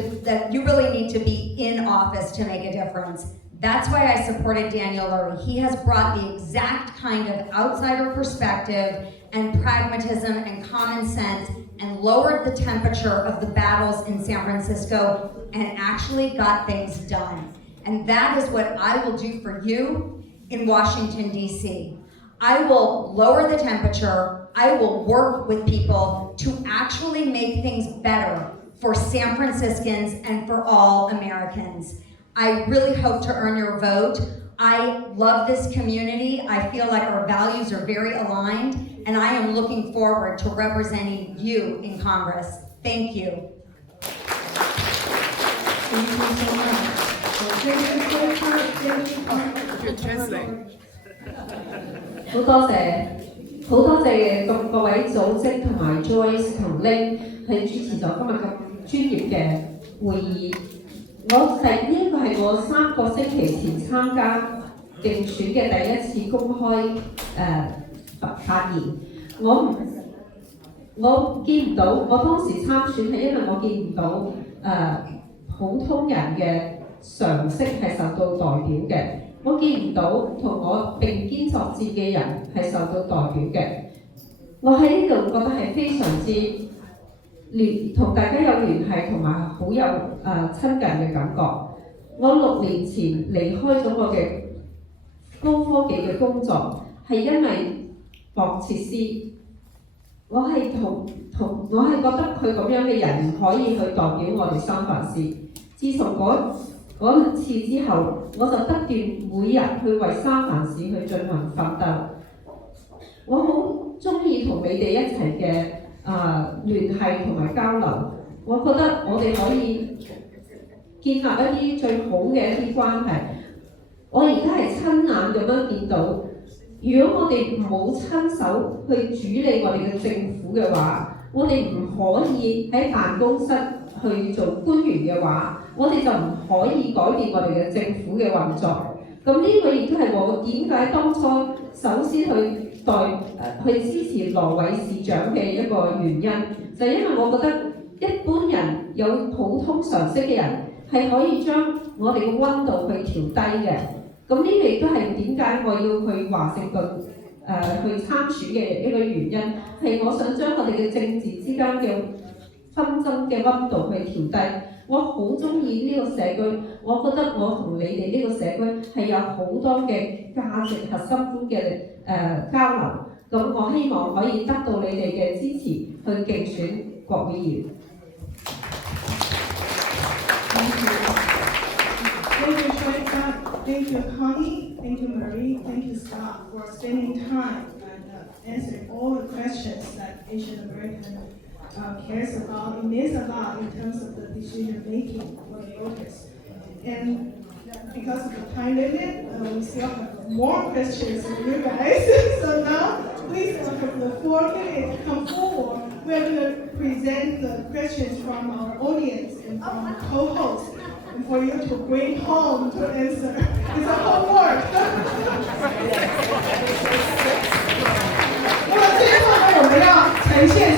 be in office to make a difference. That's why I supported Daniel Lurie. He has brought the exact kind of outsider perspective and pragmatism and common sense and lowered the temperature of the battles in San Francisco and actually got things done. And that is what I will do for you in Washington, DC. I will lower the temperature. I will work with people to actually make things better for San Franciscans and for all Americans. I really hope to earn your vote. I love this community. I feel like our values are very aligned, and I am looking forward to representing you in Congress. Thank you. Thank you so much.好多謝各位組織同埋 Joyce 同 Ling 係主持咗今日咁專業嘅會議。呢個係我3個星期前參加競選嘅第一次公開發言。我見唔到，我當時參選係因為我見唔到普通人嘅常識係受到代表嘅。我見唔到同我並肩作戰嘅人係受到代表嘅。我喺呢度覺得係非常之同大家有聯繫同埋好有親近嘅感覺。我6年前離開咗我嘅高科技嘅工作，係因為博設施。我係覺得佢咁樣嘅人唔可以去代表我哋三藩市。自從嗰次之後，我就不斷每日去為三藩市去進行奮鬥。我好鍾意同你哋一齊嘅聯繫同埋交流。我覺得我哋可以建立一啲最好嘅一啲關係。我而家係親眼咁樣見到，如果我哋冇親手去主理我哋嘅政府嘅話，我哋唔可以喺辦公室去做官員嘅話，我哋就唔可以改變我哋嘅政府嘅運作。咁呢個亦都係我點解當初首先去支持羅偉市長嘅一個原因，就係因為我覺得一般人有普通常識嘅人係可以將我哋嘅溫度去調低嘅。咁呢個亦都係點解我要去華盛頓去參選嘅一個原因，係我想將我哋嘅政治之間嘅紛爭嘅溫度去調低。我好中意呢個社區，我覺得我同你哋呢個社區係有好多嘅價值核心觀嘅交流。咁我希望可以得到你哋嘅支持去競選國會議員。Thank you, Shaika. Thank you, Connie. Thank you, Marie. Thank you, Scott, for spending time and answering all the questions that Asian American cares about. It means a lot in terms of the decision making for the voters. And because of the time limit, we still have more questions for you guys. So now, please welcome the 4 candidates to come forward. We're going to present the questions from our audience and from our co-hosts, and for you to bring home to answer. It's a homework. 那么最后呢，我们要呈现。